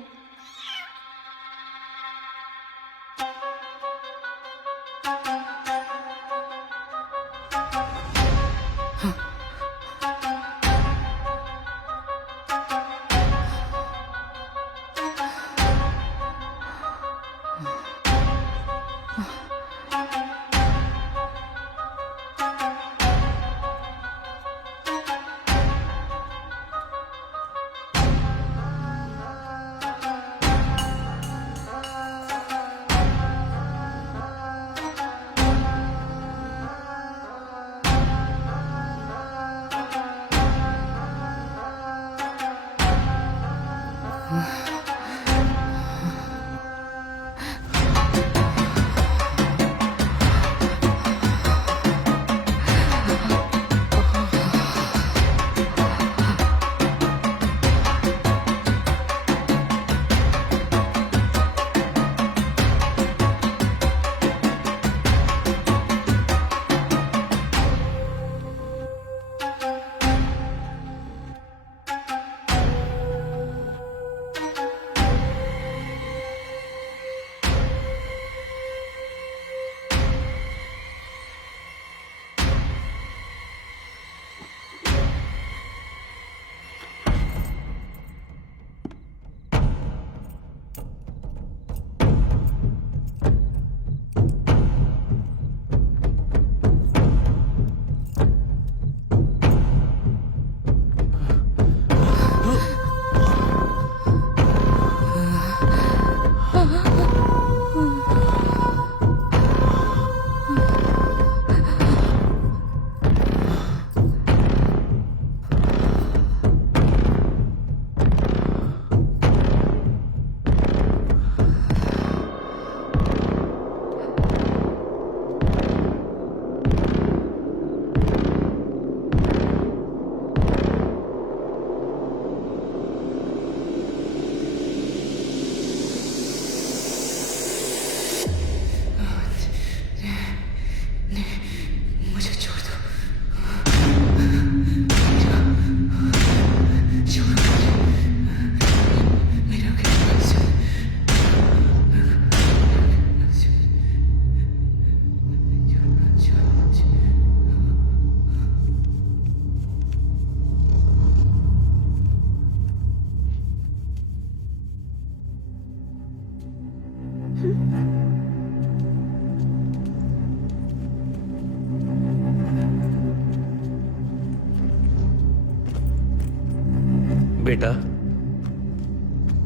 बेटा,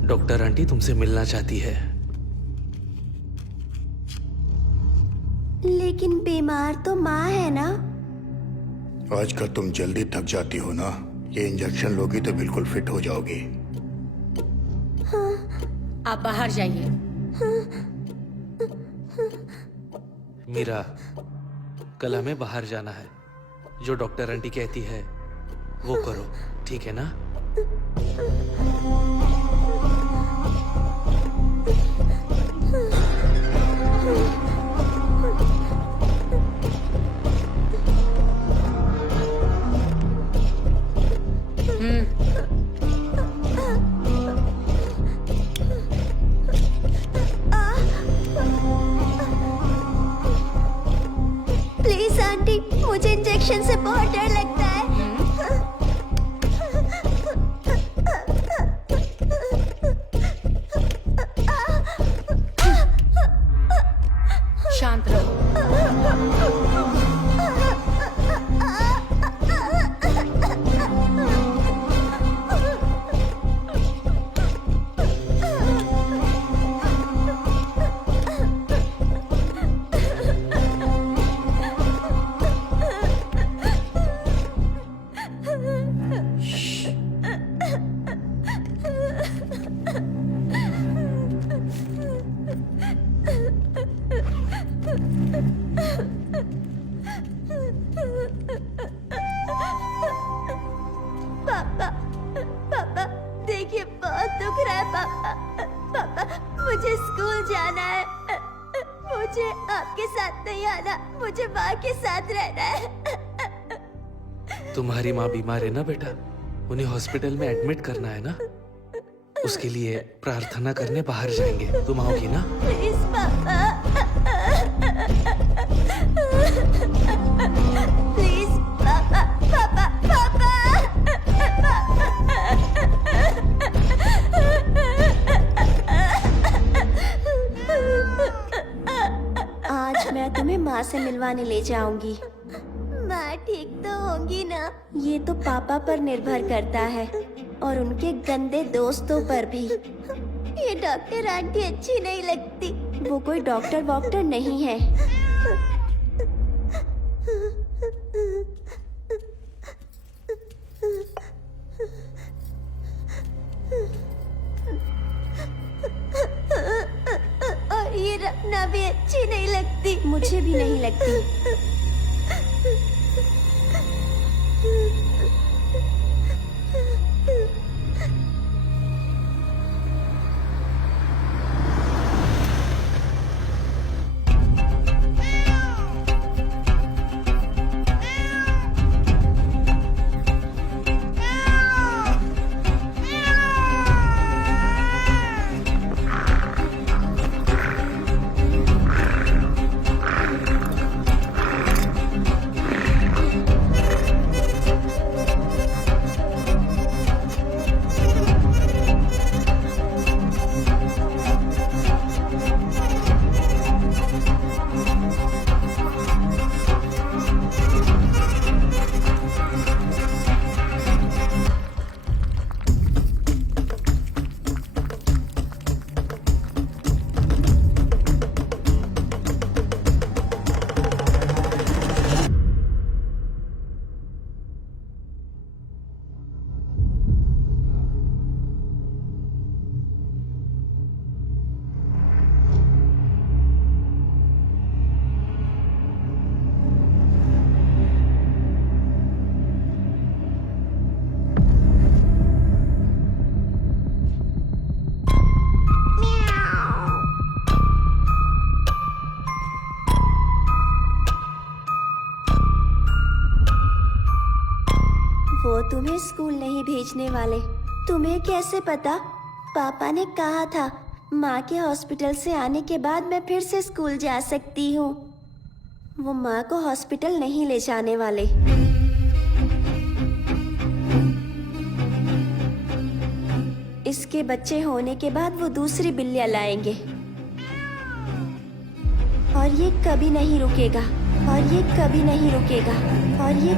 डॉक्टर आंटी तुमसे मिलना चाहती है। लेकिन बीमार तो माँ है ना। आजकल तुम जल्दी थक जाती हो ना। ये इंजेक्शन लोगी तो बिल्कुल फिट हो जाओगी। आप बाहर जाइए। मीरा, कल हमें बाहर जाना है। जो डॉक्टर आंटी कहती है वो करो, ठीक है ना? प्लीज आंटी, मुझे इंजेक्शन से बहुत डर लगता है। शांत रहो। पापा, पापा, देखिए बहुत दुख रहा है पापा। पापा, मुझे स्कूल जाना है। मुझे आपके साथ नहीं आना, मुझे माँ के साथ रहना है। तुम्हारी माँ बीमार है ना बेटा, उन्हें हॉस्पिटल में एडमिट करना है ना। उसके लिए प्रार्थना करने बाहर जाएंगे। तुम आओगी ना? प्लीज पापा, प्लीज पापा, पापा, पापा। आज मैं तुम्हें माँ से मिलवाने ले जाऊंगी। माँ ठीक तो होंगी ना? ये तो पापा पर निर्भर करता है और उनके गंदे दोस्तों पर भी। ये डॉक्टर आंटी अच्छी नहीं लगती। वो कोई डॉक्टर वॉक्टर नहीं है। और ये रखना भी अच्छी नहीं लगती। मुझे भी नहीं लगती। वो तुम्हें स्कूल नहीं भेजने वाले। तुम्हें कैसे पता? पापा ने कहा था माँ के हॉस्पिटल से आने के बाद मैं फिर से स्कूल जा सकती हूँ। वो माँ को हॉस्पिटल नहीं ले जाने वाले। इसके बच्चे होने के बाद वो दूसरी बिल्लियाँ लाएंगे। और ये कभी नहीं रुकेगा, और ये कभी नहीं रुकेगा, और ये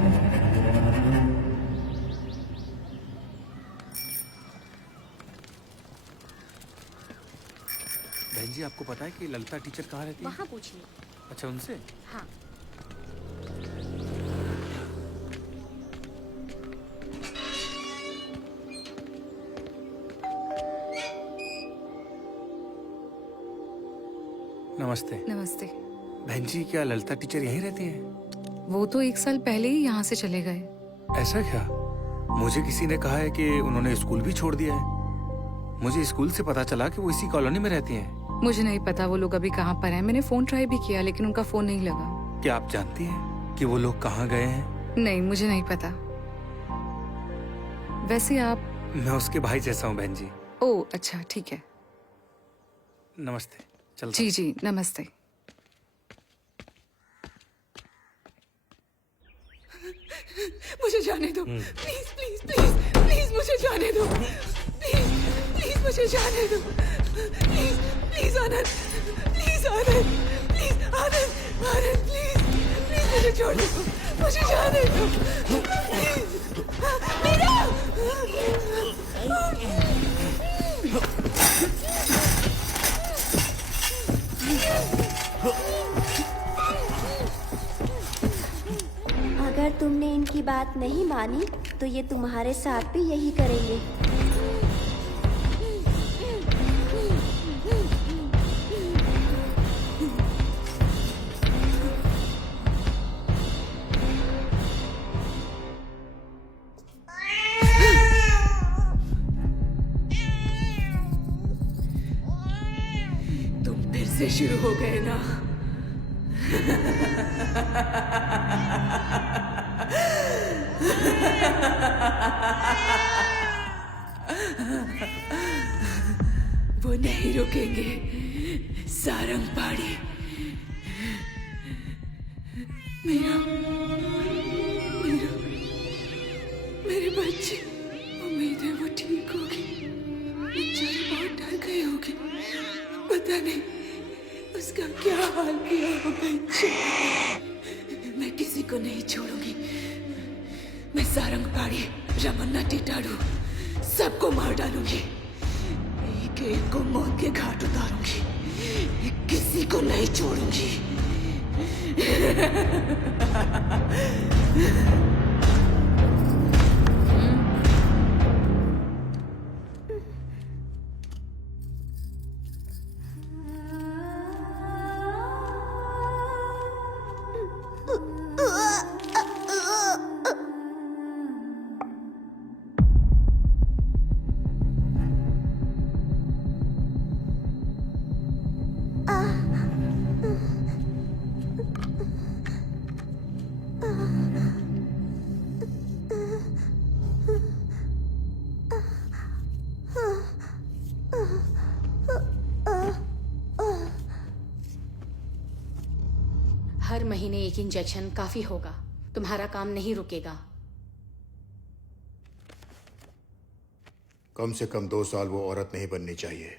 बहन जी, आपको पता है कि ललिता टीचर कहाँ रहती है? वहाँ पूछिए। अच्छा, उनसे? हाँ। नमस्ते। नमस्ते। बहन जी, क्या ललिता टीचर यहीं रहती हैं? वो तो 1 साल पहले ही यहाँ से चले गए। ऐसा क्या? मुझे किसी ने कहा है कि उन्होंने स्कूल भी छोड़ दिया है। मुझे स्कूल से पता चला कि वो इसी कॉलोनी में रहती हैं। मुझे नहीं पता वो लोग अभी कहाँ पर हैं। मैंने फोन ट्राई भी किया लेकिन उनका फोन नहीं लगा। क्या आप जानती हैं कि वो लोग कहाँ गए हैं? नहीं, मुझे नहीं पता। वैसे आप? मैं उसके भाई जैसा हूँ बहन जी। ओह अच्छा, ठीक है। नमस्ते। चलता जी जी, नमस्ते। मुझे जाने दो, प्लीज प्लीज प्लीज प्लीज मुझे जाने दो, प्लीज प्लीज मुझे जाने दो, please please Anand, please Anand, please Anand, Anand please please मुझे छोड़ दो, मुझे जाने दो, प्लीज मीरा। अगर तुमने इनकी बात नहीं मानी तो ये तुम्हारे साथ भी यही करेंगे। तुम फिर से शुरू हो गए ना? वो नहीं रुकेंगे, सारंग पाड़ी। मेरा मेरा मेरे बच्चे, उम्मीद है वो ठीक होगी। बेचारी बहुत डर गई होगी, पता नहीं उसका क्या हाल किया होगा। मैं किसी को नहीं छोड़ूंगी। मैं सारंग पाड़ी, रमन्ना टिटाड़ू सबको मार डालूंगी। एक एक को मौत के घाट उतारूंगी, किसी को नहीं छोड़ूंगी। हर महीने एक इंजेक्शन काफी होगा। तुम्हारा काम नहीं रुकेगा। कम से कम 2 साल वो औरत नहीं बननी चाहिए।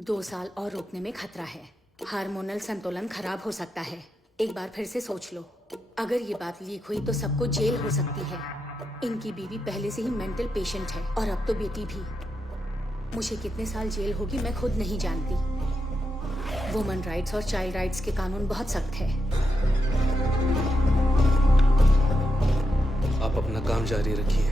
2 साल और रोकने में खतरा है। हार्मोनल संतुलन खराब हो सकता है। एक बार फिर से सोच लो। अगर ये बात लीक हुई तो सबको जेल हो सकती है। इनकी बीवी पहले से ही मेंटल पेशेंट है और अब तो बेटी भी। मुझे कितने साल जेल होगी मैं खुद नहीं जानती। वुमन राइट्स और चाइल्ड राइट्स के कानून बहुत सख्त है। आप अपना काम जारी रखिए।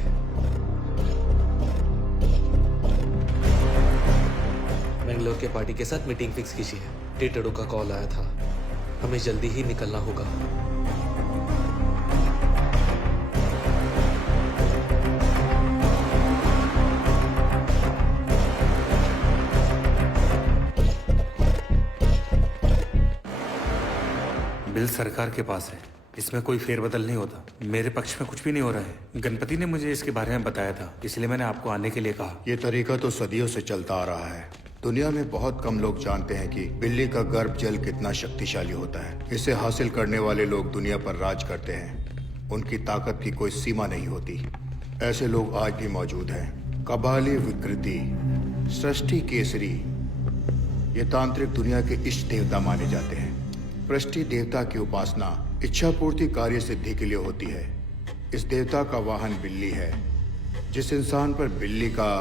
बेंगलोर के पार्टी के साथ मीटिंग फिक्स कीजिए। टिटड़ू का कॉल आया था, हमें जल्दी ही निकलना होगा। बिल सरकार के पास है, इसमें कोई फेरबदल नहीं होता। मेरे पक्ष में कुछ भी नहीं हो रहा है। गणपति ने मुझे इसके बारे में बताया था, इसलिए मैंने आपको आने के लिए कहा। ये तरीका तो सदियों से चलता आ रहा है। दुनिया में बहुत कम लोग जानते हैं कि बिल्ली का गर्भ जल कितना शक्तिशाली होता है। इसे हासिल करने वाले लोग दुनिया पर राज करते हैं। उनकी ताकत की कोई सीमा नहीं होती। ऐसे लोग आज भी मौजूद हैं। कबाली विकृति, सृष्टि केसरी, ये तांत्रिक दुनिया के इष्ट देवता माने जाते हैं। पृष्टि देवता की उपासना इच्छा पूर्ति कार्य सिद्धि के लिए होती है। इस देवता का वाहन बिल्ली है। जिस इंसान पर बिल्ली का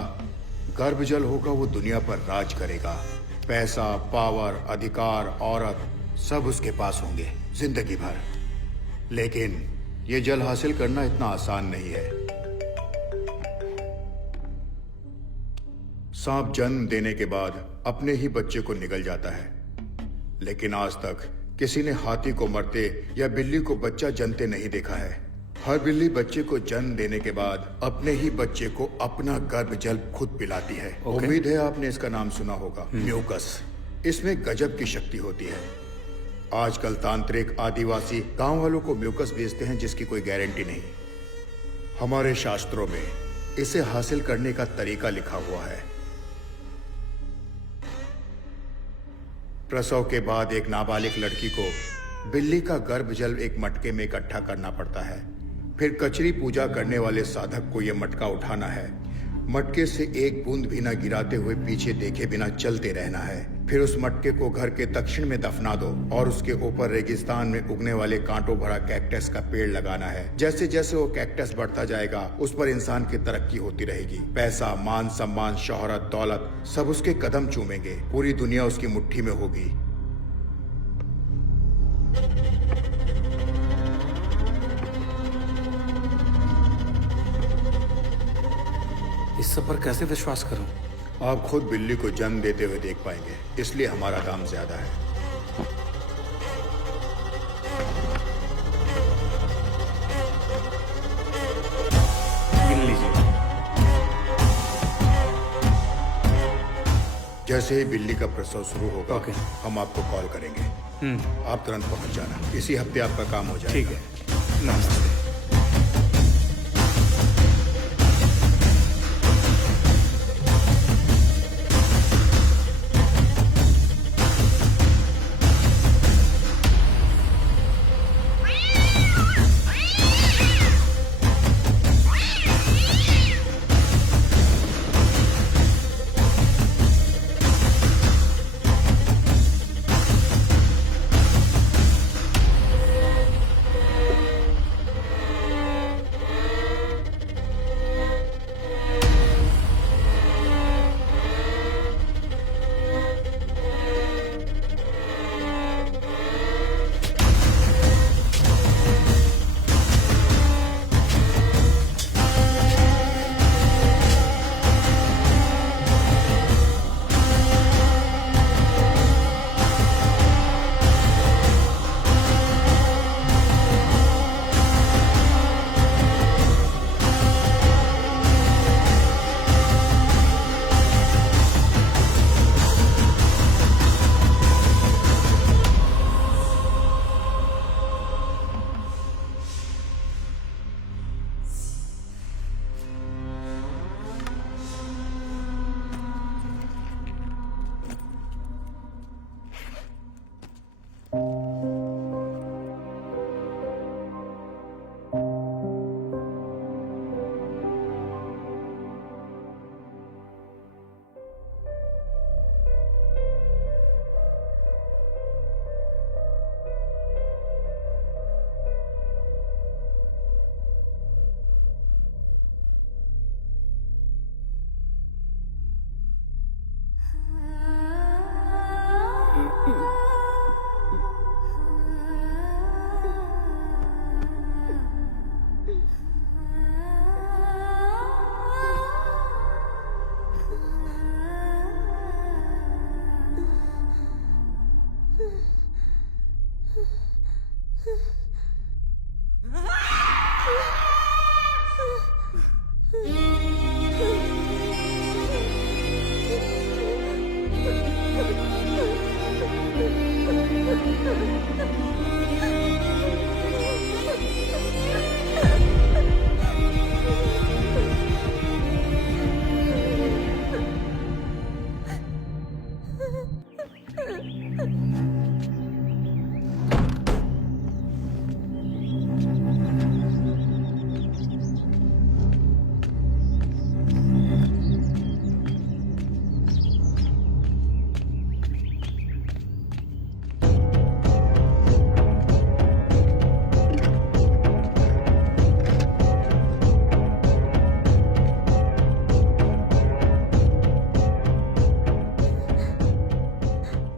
गर्भजल होगा वो दुनिया पर राज करेगा। पैसा, पावर, अधिकार, औरत सब उसके पास होंगे जिंदगी भर। लेकिन ये जल हासिल करना इतना आसान नहीं है। सांप जन्म देने के बाद अपने ही बच्चे को निगल जाता है, लेकिन आज तक किसी ने हाथी को मरते या बिल्ली को बच्चा जनते नहीं देखा है। हर बिल्ली बच्चे को जन्म देने के बाद अपने ही बच्चे को अपना गर्भ जल खुद पिलाती है। उम्मीद है आपने इसका नाम सुना होगा, म्यूकस। इसमें गजब की शक्ति होती है। आजकल तांत्रिक आदिवासी गांव वालों को म्यूकस बेचते हैं जिसकी कोई गारंटी नहीं। हमारे शास्त्रों में इसे हासिल करने का तरीका लिखा हुआ है। प्रसव के बाद एक नाबालिग लड़की को बिल्ली का गर्भ जल एक मटके में इकट्ठा करना पड़ता है। फिर कचरी पूजा करने वाले साधक को यह मटका उठाना है। मटके से एक बूंद भी न गिराते हुए पीछे देखे बिना चलते रहना है। फिर उस मटके को घर के दक्षिण में दफना दो और उसके ऊपर रेगिस्तान में उगने वाले कांटों भरा कैक्टस का पेड़ लगाना है। जैसे जैसे वो कैक्टस बढ़ता जाएगा उस पर इंसान की तरक्की होती रहेगी। पैसा, मान सम्मान, शोहरत, दौलत सब उसके कदम चूमेंगे। पूरी दुनिया उसकी मुट्ठी में होगी। इस सब पर कैसे विश्वास करूं? आप खुद बिल्ली को जन्म देते हुए देख पाएंगे, इसलिए हमारा दाम ज्यादा है। गिन लीजिए। जैसे ही बिल्ली का प्रसव शुरू होगा ओके। हम आपको कॉल करेंगे। आप तुरंत पहुंच जाना। इसी हफ्ते आपका काम हो जाएगा। ठीक है। नमस्ते।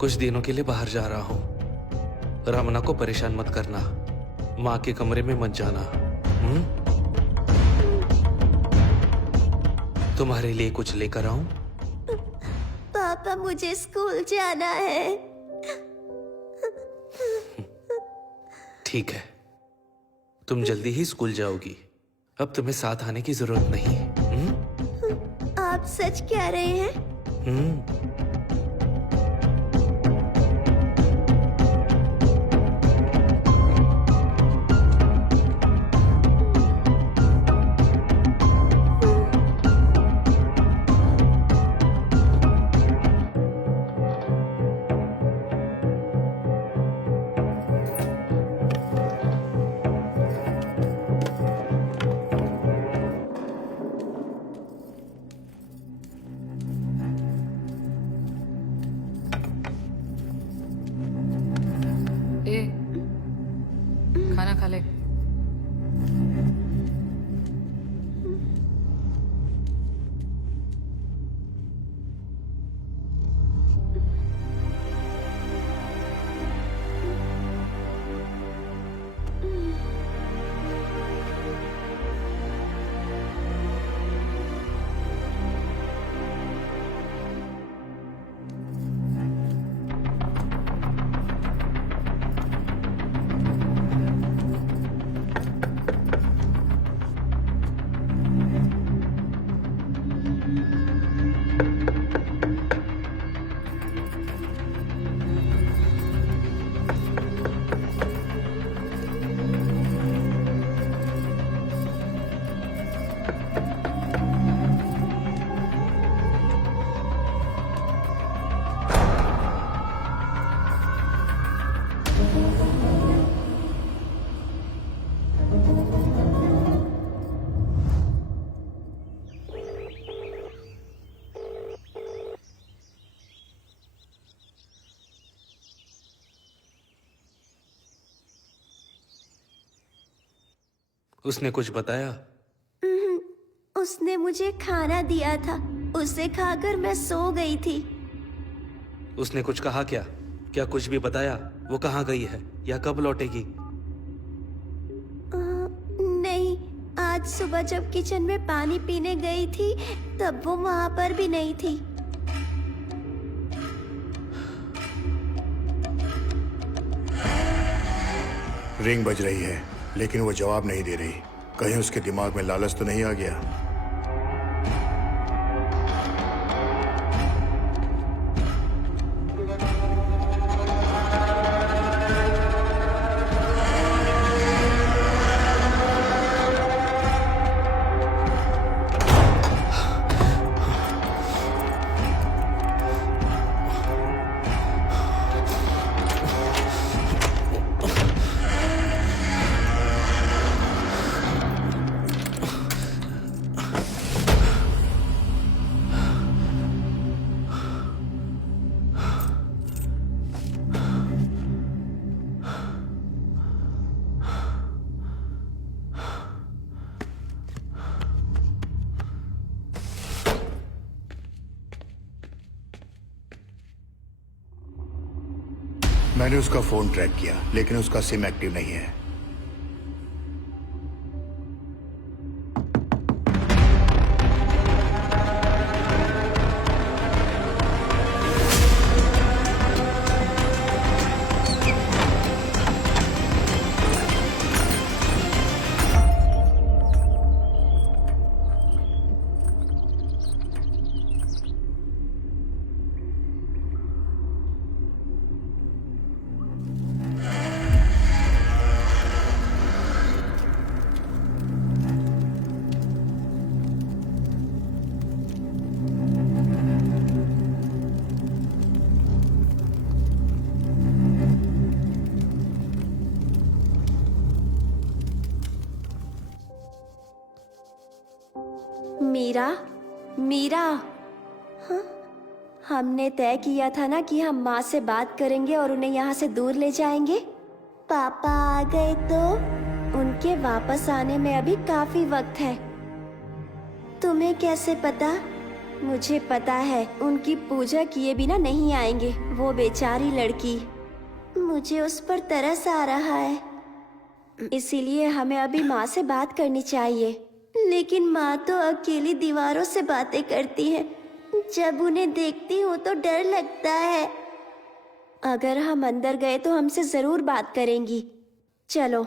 कुछ दिनों के लिए बाहर जा रहा हूँ। रमना को परेशान मत करना। माँ के कमरे में मत जाना। तुम्हारे लिए कुछ लेकर आऊं? पापा मुझे स्कूल जाना है। ठीक है, तुम जल्दी ही स्कूल जाओगी। अब तुम्हें साथ आने की जरूरत नहीं। आप सच कह रहे हैं? ए, खाना खा ले। उसने कुछ बताया? उसने मुझे खाना दिया था, उसे खाकर मैं सो गई थी। उसने कुछ कहा क्या? क्या कुछ भी बताया? वो कहाँ गई है या कब लौटेगी? नहीं, आज सुबह जब किचन में पानी पीने गई थी तब वो वहाँ पर भी नहीं थी। रिंग बज रही है लेकिन वो जवाब नहीं दे रही। कहीं उसके दिमाग में लालच तो नहीं आ गया? मैंने उसका फोन ट्रैक किया लेकिन उसका सिम एक्टिव नहीं है। मीरा, मीरा, हाँ? हमने तय किया था ना कि हम माँ से बात करेंगे और उन्हें यहाँ से दूर ले जाएंगे। पापा आ गए तो उनके वापस आने में अभी काफी वक्त है। तुम्हें कैसे पता? मुझे पता है उनकी पूजा किए बिना नहीं आएंगे। वो बेचारी लड़की, मुझे उस पर तरस आ रहा है। इसीलिए हमें अभी माँ से बात करनी चाहिए। लेकिन माँ तो अकेली दीवारों से बातें करती है। जब उन्हें देखती हूँ तो डर लगता है। अगर हम अंदर गए तो हमसे जरूर बात करेंगी। चलो।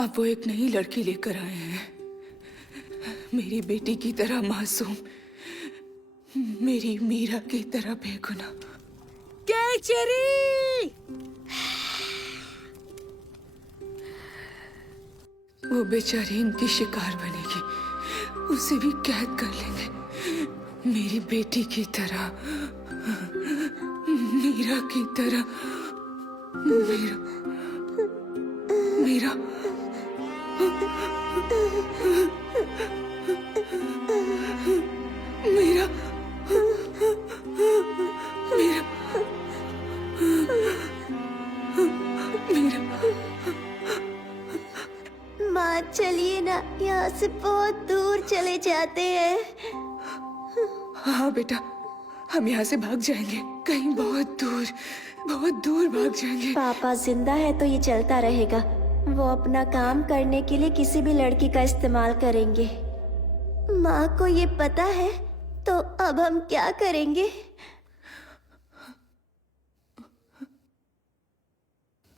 अब वो एक नई लड़की लेकर आए हैं, मेरी बेटी की तरह मासूम, मेरी मीरा की तरह बेगुनाह। केचरी! वो बेचारी इनकी शिकार बनेगी, उसे भी कैद कर लेंगे मेरी बेटी की तरह, मीरा की तरह। मीरा, मीरा, मीरा, मीरा, मीरा। माँ चलिए ना, यहाँ से बहुत दूर चले जाते हैं। हाँ बेटा, हम यहाँ से भाग जाएंगे, कहीं बहुत दूर भाग जाएंगे। पापा जिंदा है तो ये चलता रहेगा। वो अपना काम करने के लिए किसी भी लड़की का इस्तेमाल करेंगे। माँ को ये पता है तो अब हम क्या करेंगे?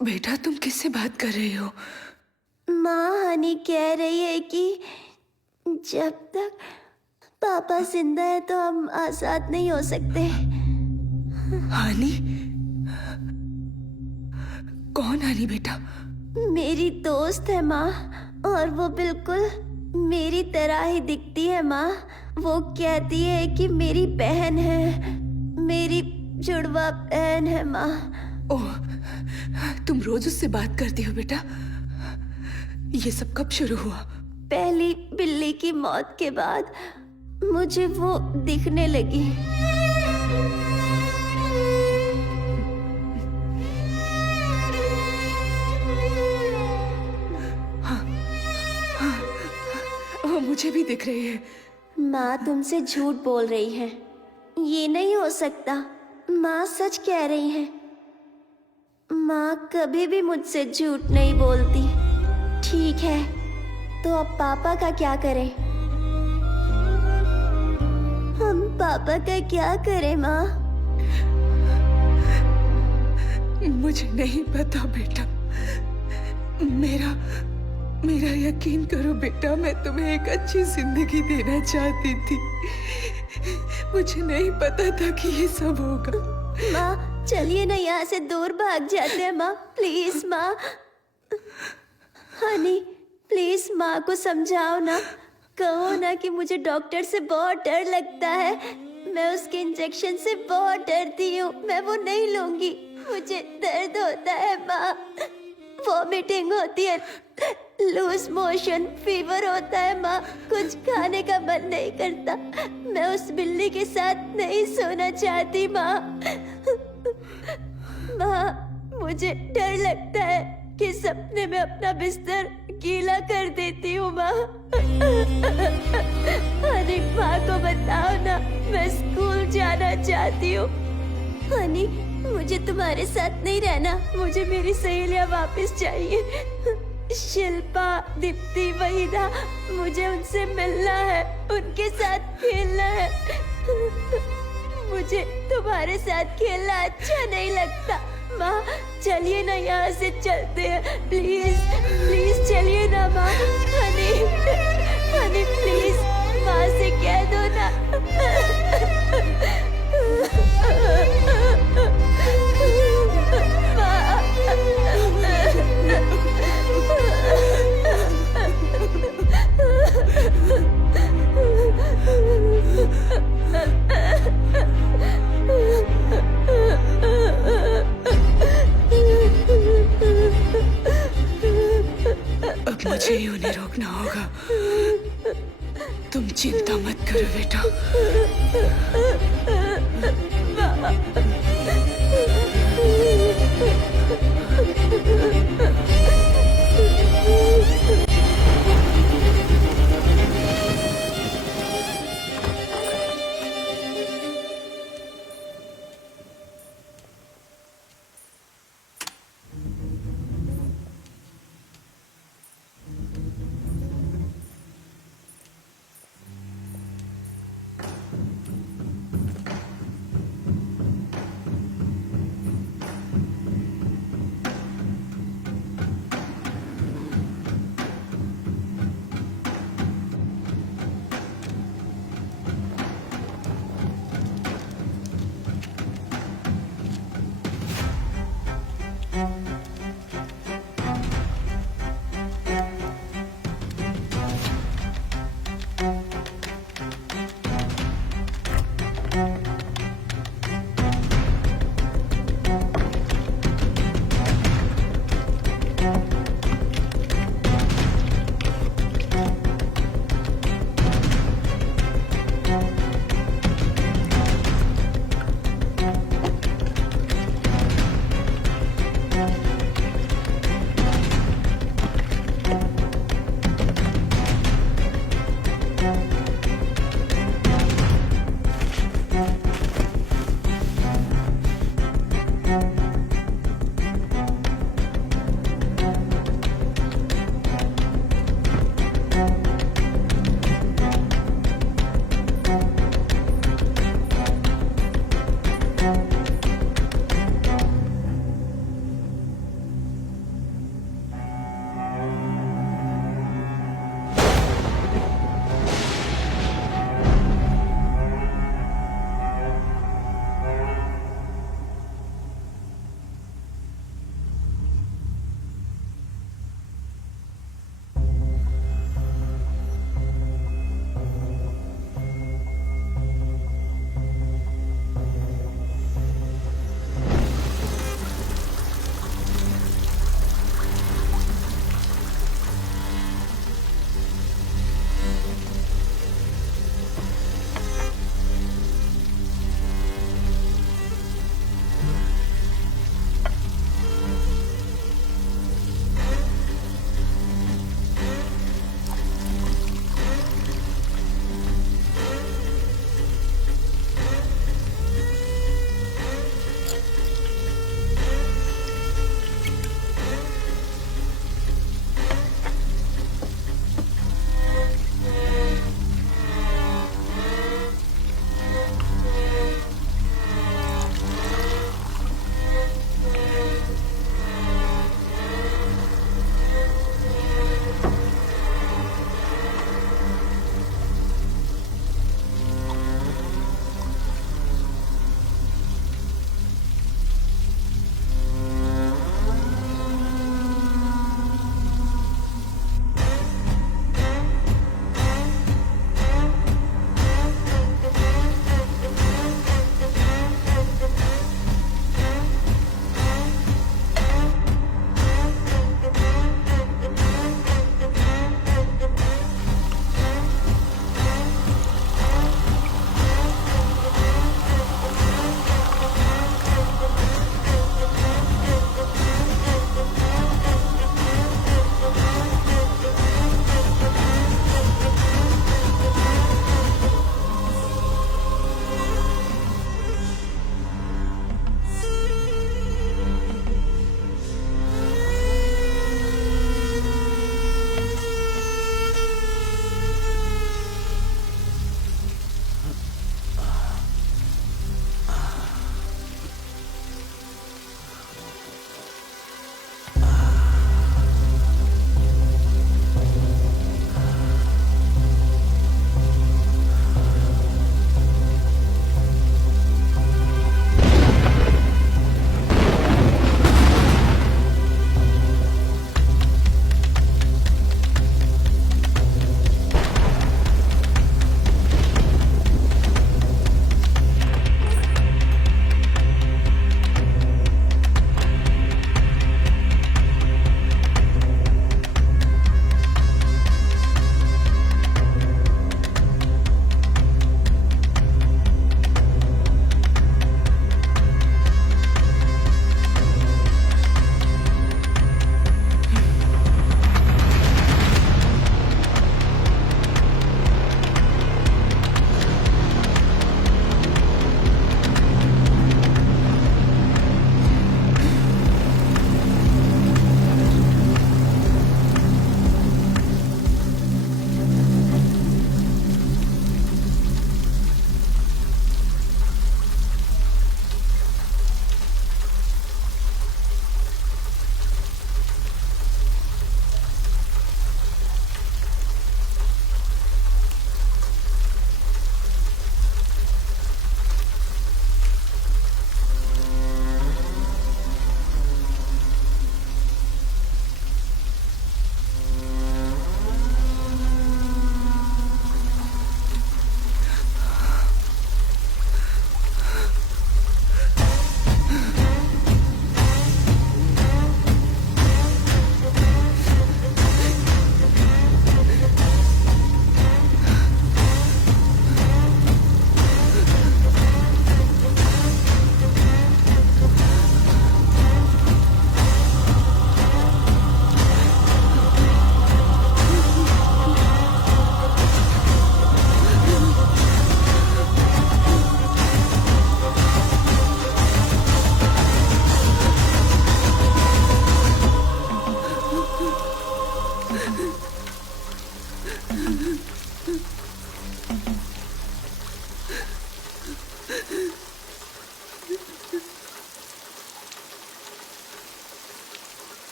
बेटा तुम किससे बात कर रही हो? माँ हनी कह रही है कि जब तक पापा जिंदा है तो हम आजाद नहीं हो सकते। हानी? कौन हानी बेटा? मेरी दोस्त है माँ, और वो बिल्कुल मेरी तरह ही दिखती है माँ। वो कहती है कि मेरी बहन है, मेरी जुड़वा बहन है माँ। ओह, तुम रोज उससे बात करती हो बेटा? ये सब कब शुरू हुआ? पहली बिल्ली की मौत के बाद मुझे वो दिखने लगी। वो मुझे भी दिख रही है। माँ तुमसे झूठ बोल रही है, ये नहीं हो सकता। माँ सच कह रही है। माँ कभी भी मुझसे झूठ नहीं बोलती। ठीक है, तो अब पापा का क्या करें? हम पापा का क्या करें माँ? मुझे नहीं पता बेटा। मेरा यकीन करो बेटा, मैं तुम्हें एक अच्छी जिंदगी देना चाहती थी। मुझे नहीं पता था कि ये सब होगा। माँ चलिए ना, यहाँ से दूर भाग जाते हैं माँ। प्लीज माँ। हनी प्लीज माँ को समझाओ ना। कहो ना कि मुझे डॉक्टर से बहुत डर लगता है। मैं उसके इंजेक्शन से बहुत डरती हूँ। मैं वो नहीं लूंगी। मुझे दर्द होता है माँ, वॉमिटिंग होती है, लूज मोशन, फीवर होता है माँ। कुछ खाने का मन नहीं करता। मैं उस बिल्ली के साथ नहीं सोना चाहती माँ। माँ मुझे डर लगता है कि सपने में अपना बिस्तर गीला कर देती हूँ माँ। हनी माँ को बताओ ना, मैं स्कूल जाना चाहती हूँ। हनी मुझे तुम्हारे साथ नहीं रहना। मुझे मेरी सहेलियाँ वापस चाहिए। शिल्पा, दीप्ति, वहीदा, मुझे उनसे मिलना है, उनके साथ खेलना है। मुझे तुम्हारे साथ खेलना अच्छा नहीं लगता। माँ चलिए ना, यहाँ से चलते हैं। प्लीज प्लीज चलिए ना माँ। हनी हनी प्लीज माँ से कह दो ना। अब मुझे ही उन्हें रोकना होगा। तुम चिंता मत करो बेटा।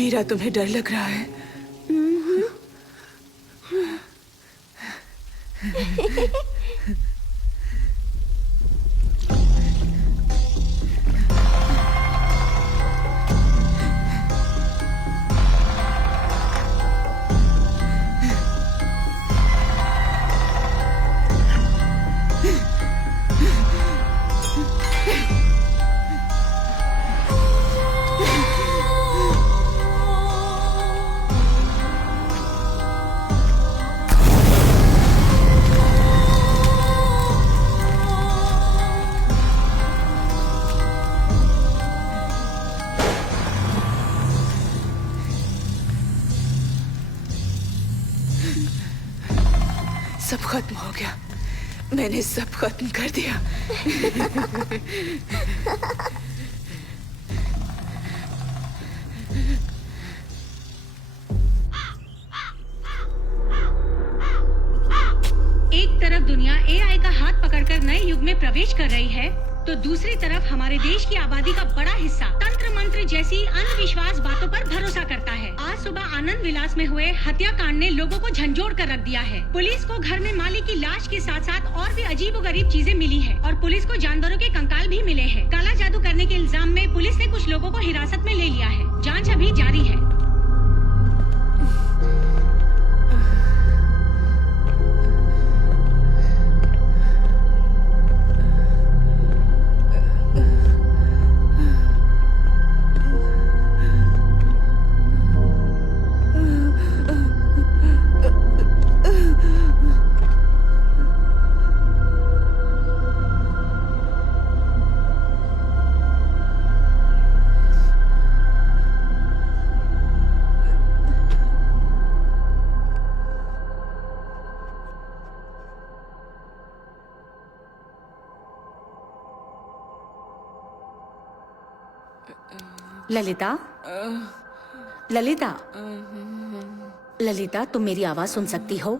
मीरा, तुम्हें डर लग रहा है? सब खत्म हो गया। मैंने सब खत्म कर दिया। अगर नए युग में प्रवेश कर रही है तो दूसरी तरफ हमारे देश की आबादी का बड़ा हिस्सा तंत्र मंत्र जैसी अंधविश्वास बातों पर भरोसा करता है। आज सुबह आनंद विलास में हुए हत्याकांड ने लोगों को झंझोड़ कर रख दिया है। पुलिस को घर में मालिक की लाश के साथ साथ और भी अजीबोगरीब चीजें मिली है और पुलिस को जानवरों के कंकाल भी मिले हैं। काला जादू करने के इल्जाम में पुलिस ने कुछ लोगों को हिरासत में ले लिया है। जाँच अभी जारी है। ललिता, ललिता, ललिता, तुम मेरी आवाज सुन सकती हो?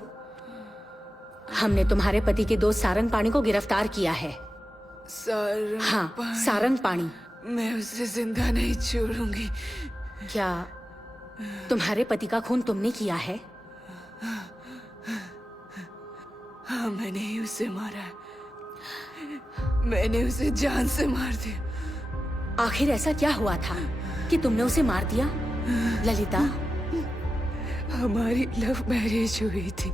हमने तुम्हारे पति के दोस्त सारंग पाणी को गिरफ्तार किया है। हाँ, सारंग पाणी। मैं उसे जिंदा नहीं छोड़ूंगी। क्या तुम्हारे पति का खून तुमने किया है? हाँ, मैंने ही उसे मारा है। मैंने उसे जान से मार दिया। आखिर ऐसा क्या हुआ था कि तुमने उसे मार दिया? ललिता, हमारी लव मैरिज हुई थी।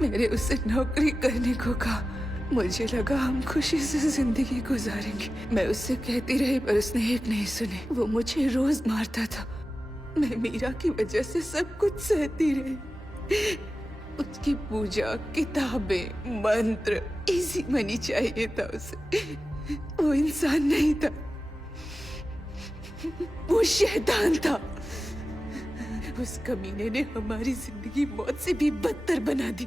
मैंने उसे नौकरी करने को कहा। मुझे लगा हम खुशी से जिंदगी गुजारेंगे। मैं उससे कहती रही पर उसने एक नहीं सुने। वो मुझे रोज मारता था। मैं मीरा की वजह से सब कुछ सहती रही। उसकी पूजा, किताबें, मंत्र, इजी मनी चाहिए था उसे। वो इंसान नहीं था, वो शैतान था। उस कमीने ने हमारी जिंदगी मौत से भी बदतर बना दी,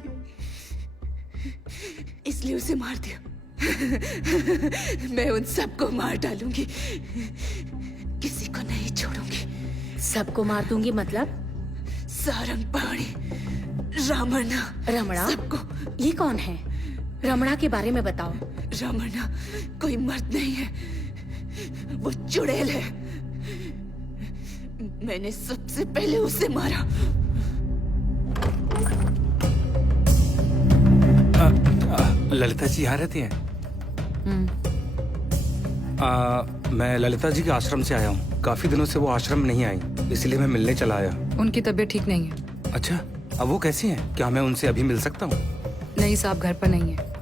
इसलिए उसे मार दिया। मैं उन सबको मार डालूंगी, किसी को नहीं छोड़ूंगी। सबको मार दूंगी मतलब? सारंग पाणी, रमणा। रमणा? सबको। ये कौन है? रमणा के बारे में बताओ। रमणा कोई मर्द नहीं है, वो चुड़ैल है। मैंने सबसे पहले उसे मारा। ललिता जी यहाँ रहती हैं? मैं ललिता जी के आश्रम से आया हूँ। काफी दिनों से वो आश्रम में नहीं आई, इसलिए मैं मिलने चला आया। उनकी तबीयत ठीक नहीं है। अच्छा, अब वो कैसी हैं? क्या मैं उनसे अभी मिल सकता हूँ? नहीं साहब, घर पर नहीं है।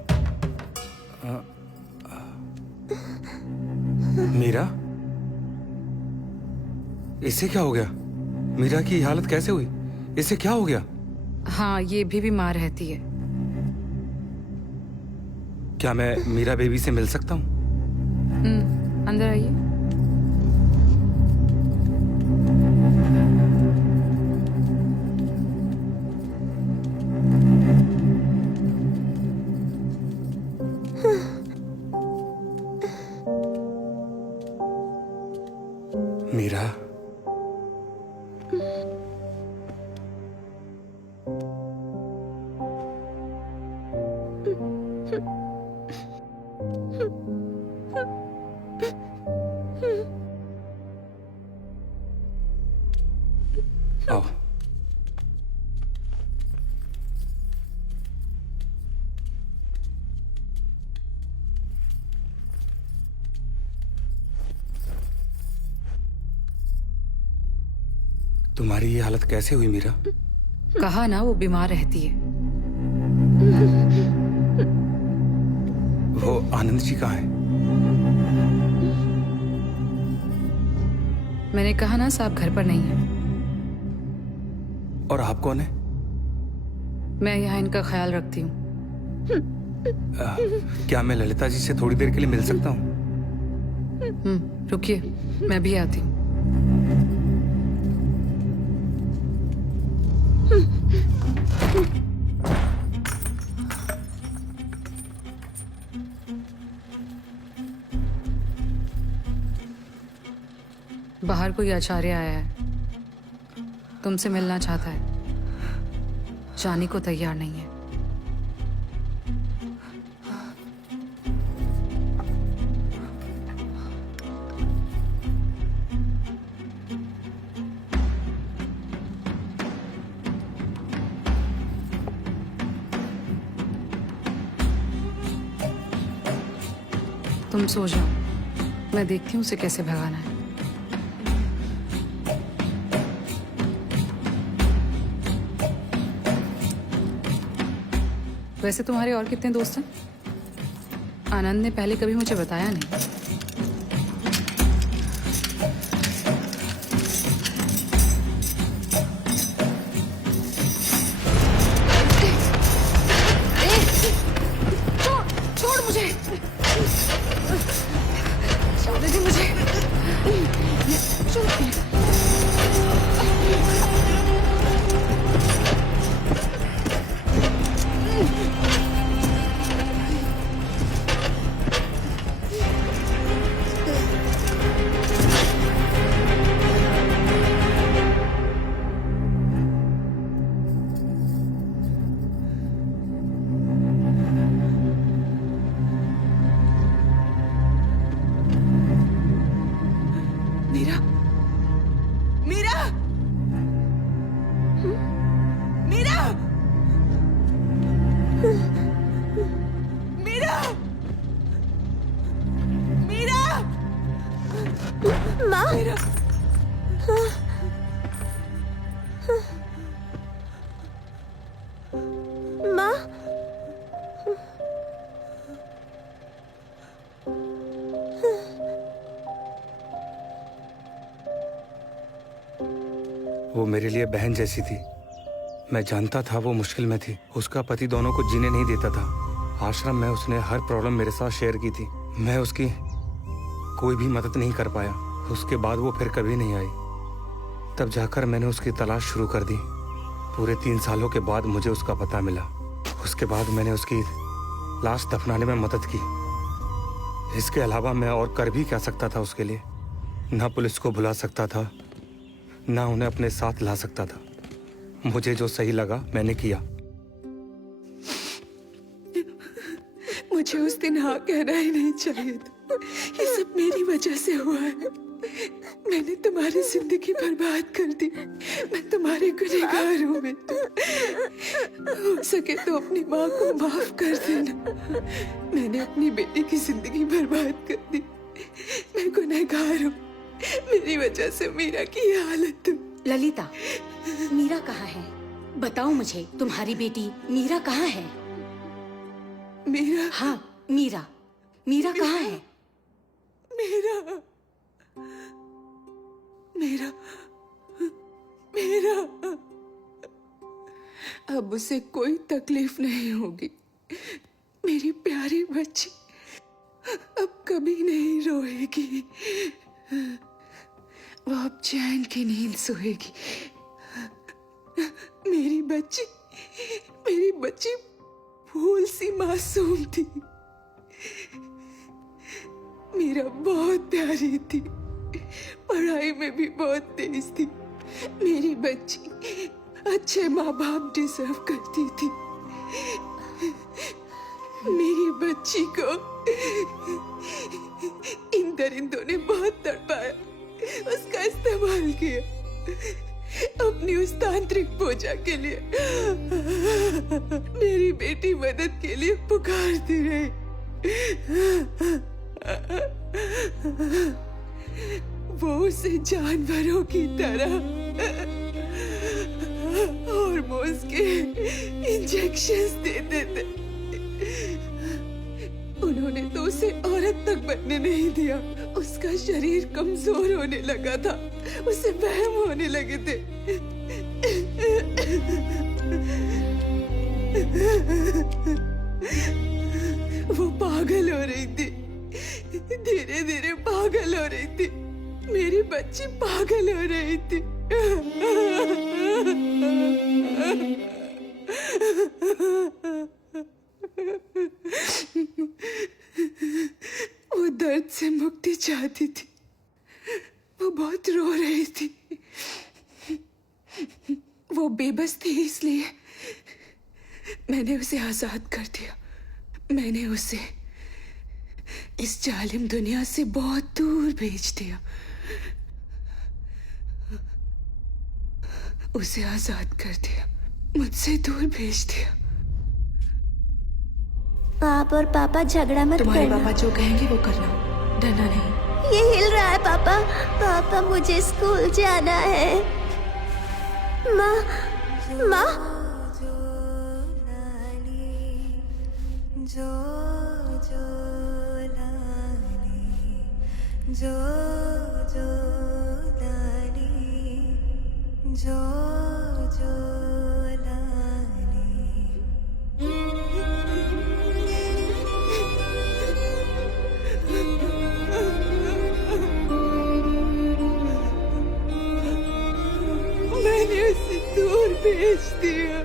मीरा, इसे क्या हो गया? मीरा की हालत कैसे हुई? इसे क्या हो गया? हाँ, ये भी बीमार रहती है। क्या मैं मीरा बेबी से मिल सकता हूँ? अंदर आइए। मीरा, आओ। तुम्हारी ये हालत कैसे हुई मीरा? कहा ना, वो बीमार रहती है। वो आनंद जी कहाँ हैं? मैंने कहा ना साहब, घर पर नहीं है। और आप कौन है? मैं यहाँ इनका ख्याल रखती हूँ। क्या मैं ललिता जी से थोड़ी देर के लिए मिल सकता हूँ? रुकिए, मैं भी आती हूँ। बाहर कोई आचार्य आया है, तुमसे मिलना चाहता है। जाने को तैयार नहीं है। तुम सो जाओ, मैं देखती हूँ उसे कैसे भगाना है। वैसे तुम्हारे और कितने दोस्त हैं? आनंद ने पहले कभी मुझे बताया नहीं। छोड़ मुझे, छोड़ दे मुझे, छोड़। मीरा, मीरा, मीरा, मीरा, मीरा, माँ, मीरा। माँ, वो मेरे लिए बहन जैसी थी। मैं जानता था वो मुश्किल में थी। उसका पति दोनों को जीने नहीं देता था। आश्रम में उसने हर प्रॉब्लम मेरे साथ शेयर की थी। मैं उसकी कोई भी मदद नहीं कर पाया। उसके बाद वो फिर कभी नहीं आई। तब जाकर मैंने उसकी तलाश शुरू कर दी। पूरे 3 सालों के बाद मुझे उसका पता मिला। उसके बाद मैंने उसकी लाश दफनाने में मदद की। इसके अलावा मैं और कर भी क्या सकता था उसके लिए? ना पुलिस को बुला सकता था, ना उन्हें अपने साथ ला सकता था। मुझे जो सही लगा मैंने किया। मुझे उस दिन हाँ कहना ही नहीं चाहिए था। ये सब मेरी वजह से हुआ है। मैंने तुम्हारी जिंदगी बर्बाद कर दी। मैं तुम्हारे गुनहगार हूँ बेटा। हो सके तो अपनी माँ को माफ कर देना। मैंने अपनी बेटी की जिंदगी बर्बाद कर दी। मैं गुनहगार हूँ। मेरी वजह से मीरा की ये हालत हुई। ललिता, मीरा कहाँ है? बताओ मुझे, तुम्हारी बेटी मीरा कहाँ है? मीरा? हाँ, मीरा। मीरा कहाँ है? मीरा, मीरा, मीरा। अब उसे कोई तकलीफ नहीं होगी। मेरी प्यारी बच्ची अब कभी नहीं रोएगी। वो अब चैन की नींद सोएगी। मेरी बच्ची फूल सी मासूम थी। मीरा बहुत प्यारी थी। पढ़ाई में भी बहुत तेज थी। मेरी बच्ची अच्छे माँ बाप डिजर्व करती थी। मेरी बच्ची को इन दरिंदों ने बहुत तड़पाया, उसका इस्तेमाल किया अपनी उस तांत्रिक पूजा के लिए। मेरी बेटी मदद के लिए पुकारती रही। वो उसे जानवरों की तरह हार्मोन्स के इंजेक्शंस देते थे। उन्होंने तो उसे औरत तक बनने नहीं दिया। उसका शरीर कमजोर होने लगा था। उसे वहम होने लगे थे। वो पागल हो रही थी। धीरे धीरे पागल हो रही थी। मेरी बच्ची पागल हो रही थी। वो दर्द से मुक्ति चाहती थी। वो बहुत रो रही थी। वो बेबस थी, इसलिए मैंने उसे आजाद कर दिया। मैंने उसे इस जालिम दुनिया से बहुत दूर भेज दिया। उसे आजाद कर दिया, मुझसे दूर भेज दिया। आप और पापा झगड़ा मत तुम्हारे करना। पापा जो कहेंगे वो करना, डरना नहीं। ये हिल रहा है पापा। पापा मुझे स्कूल जाना है। माँ माँ मैंने उसे दूर भेज दिया।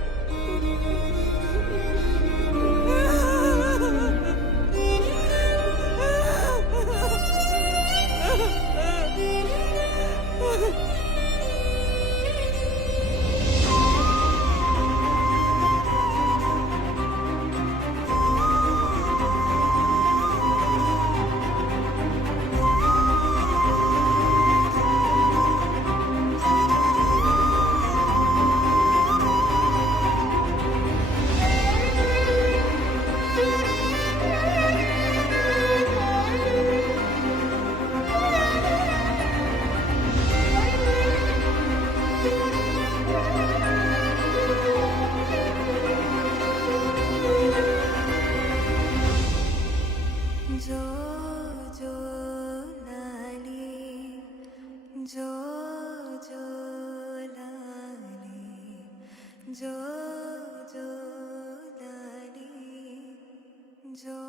जो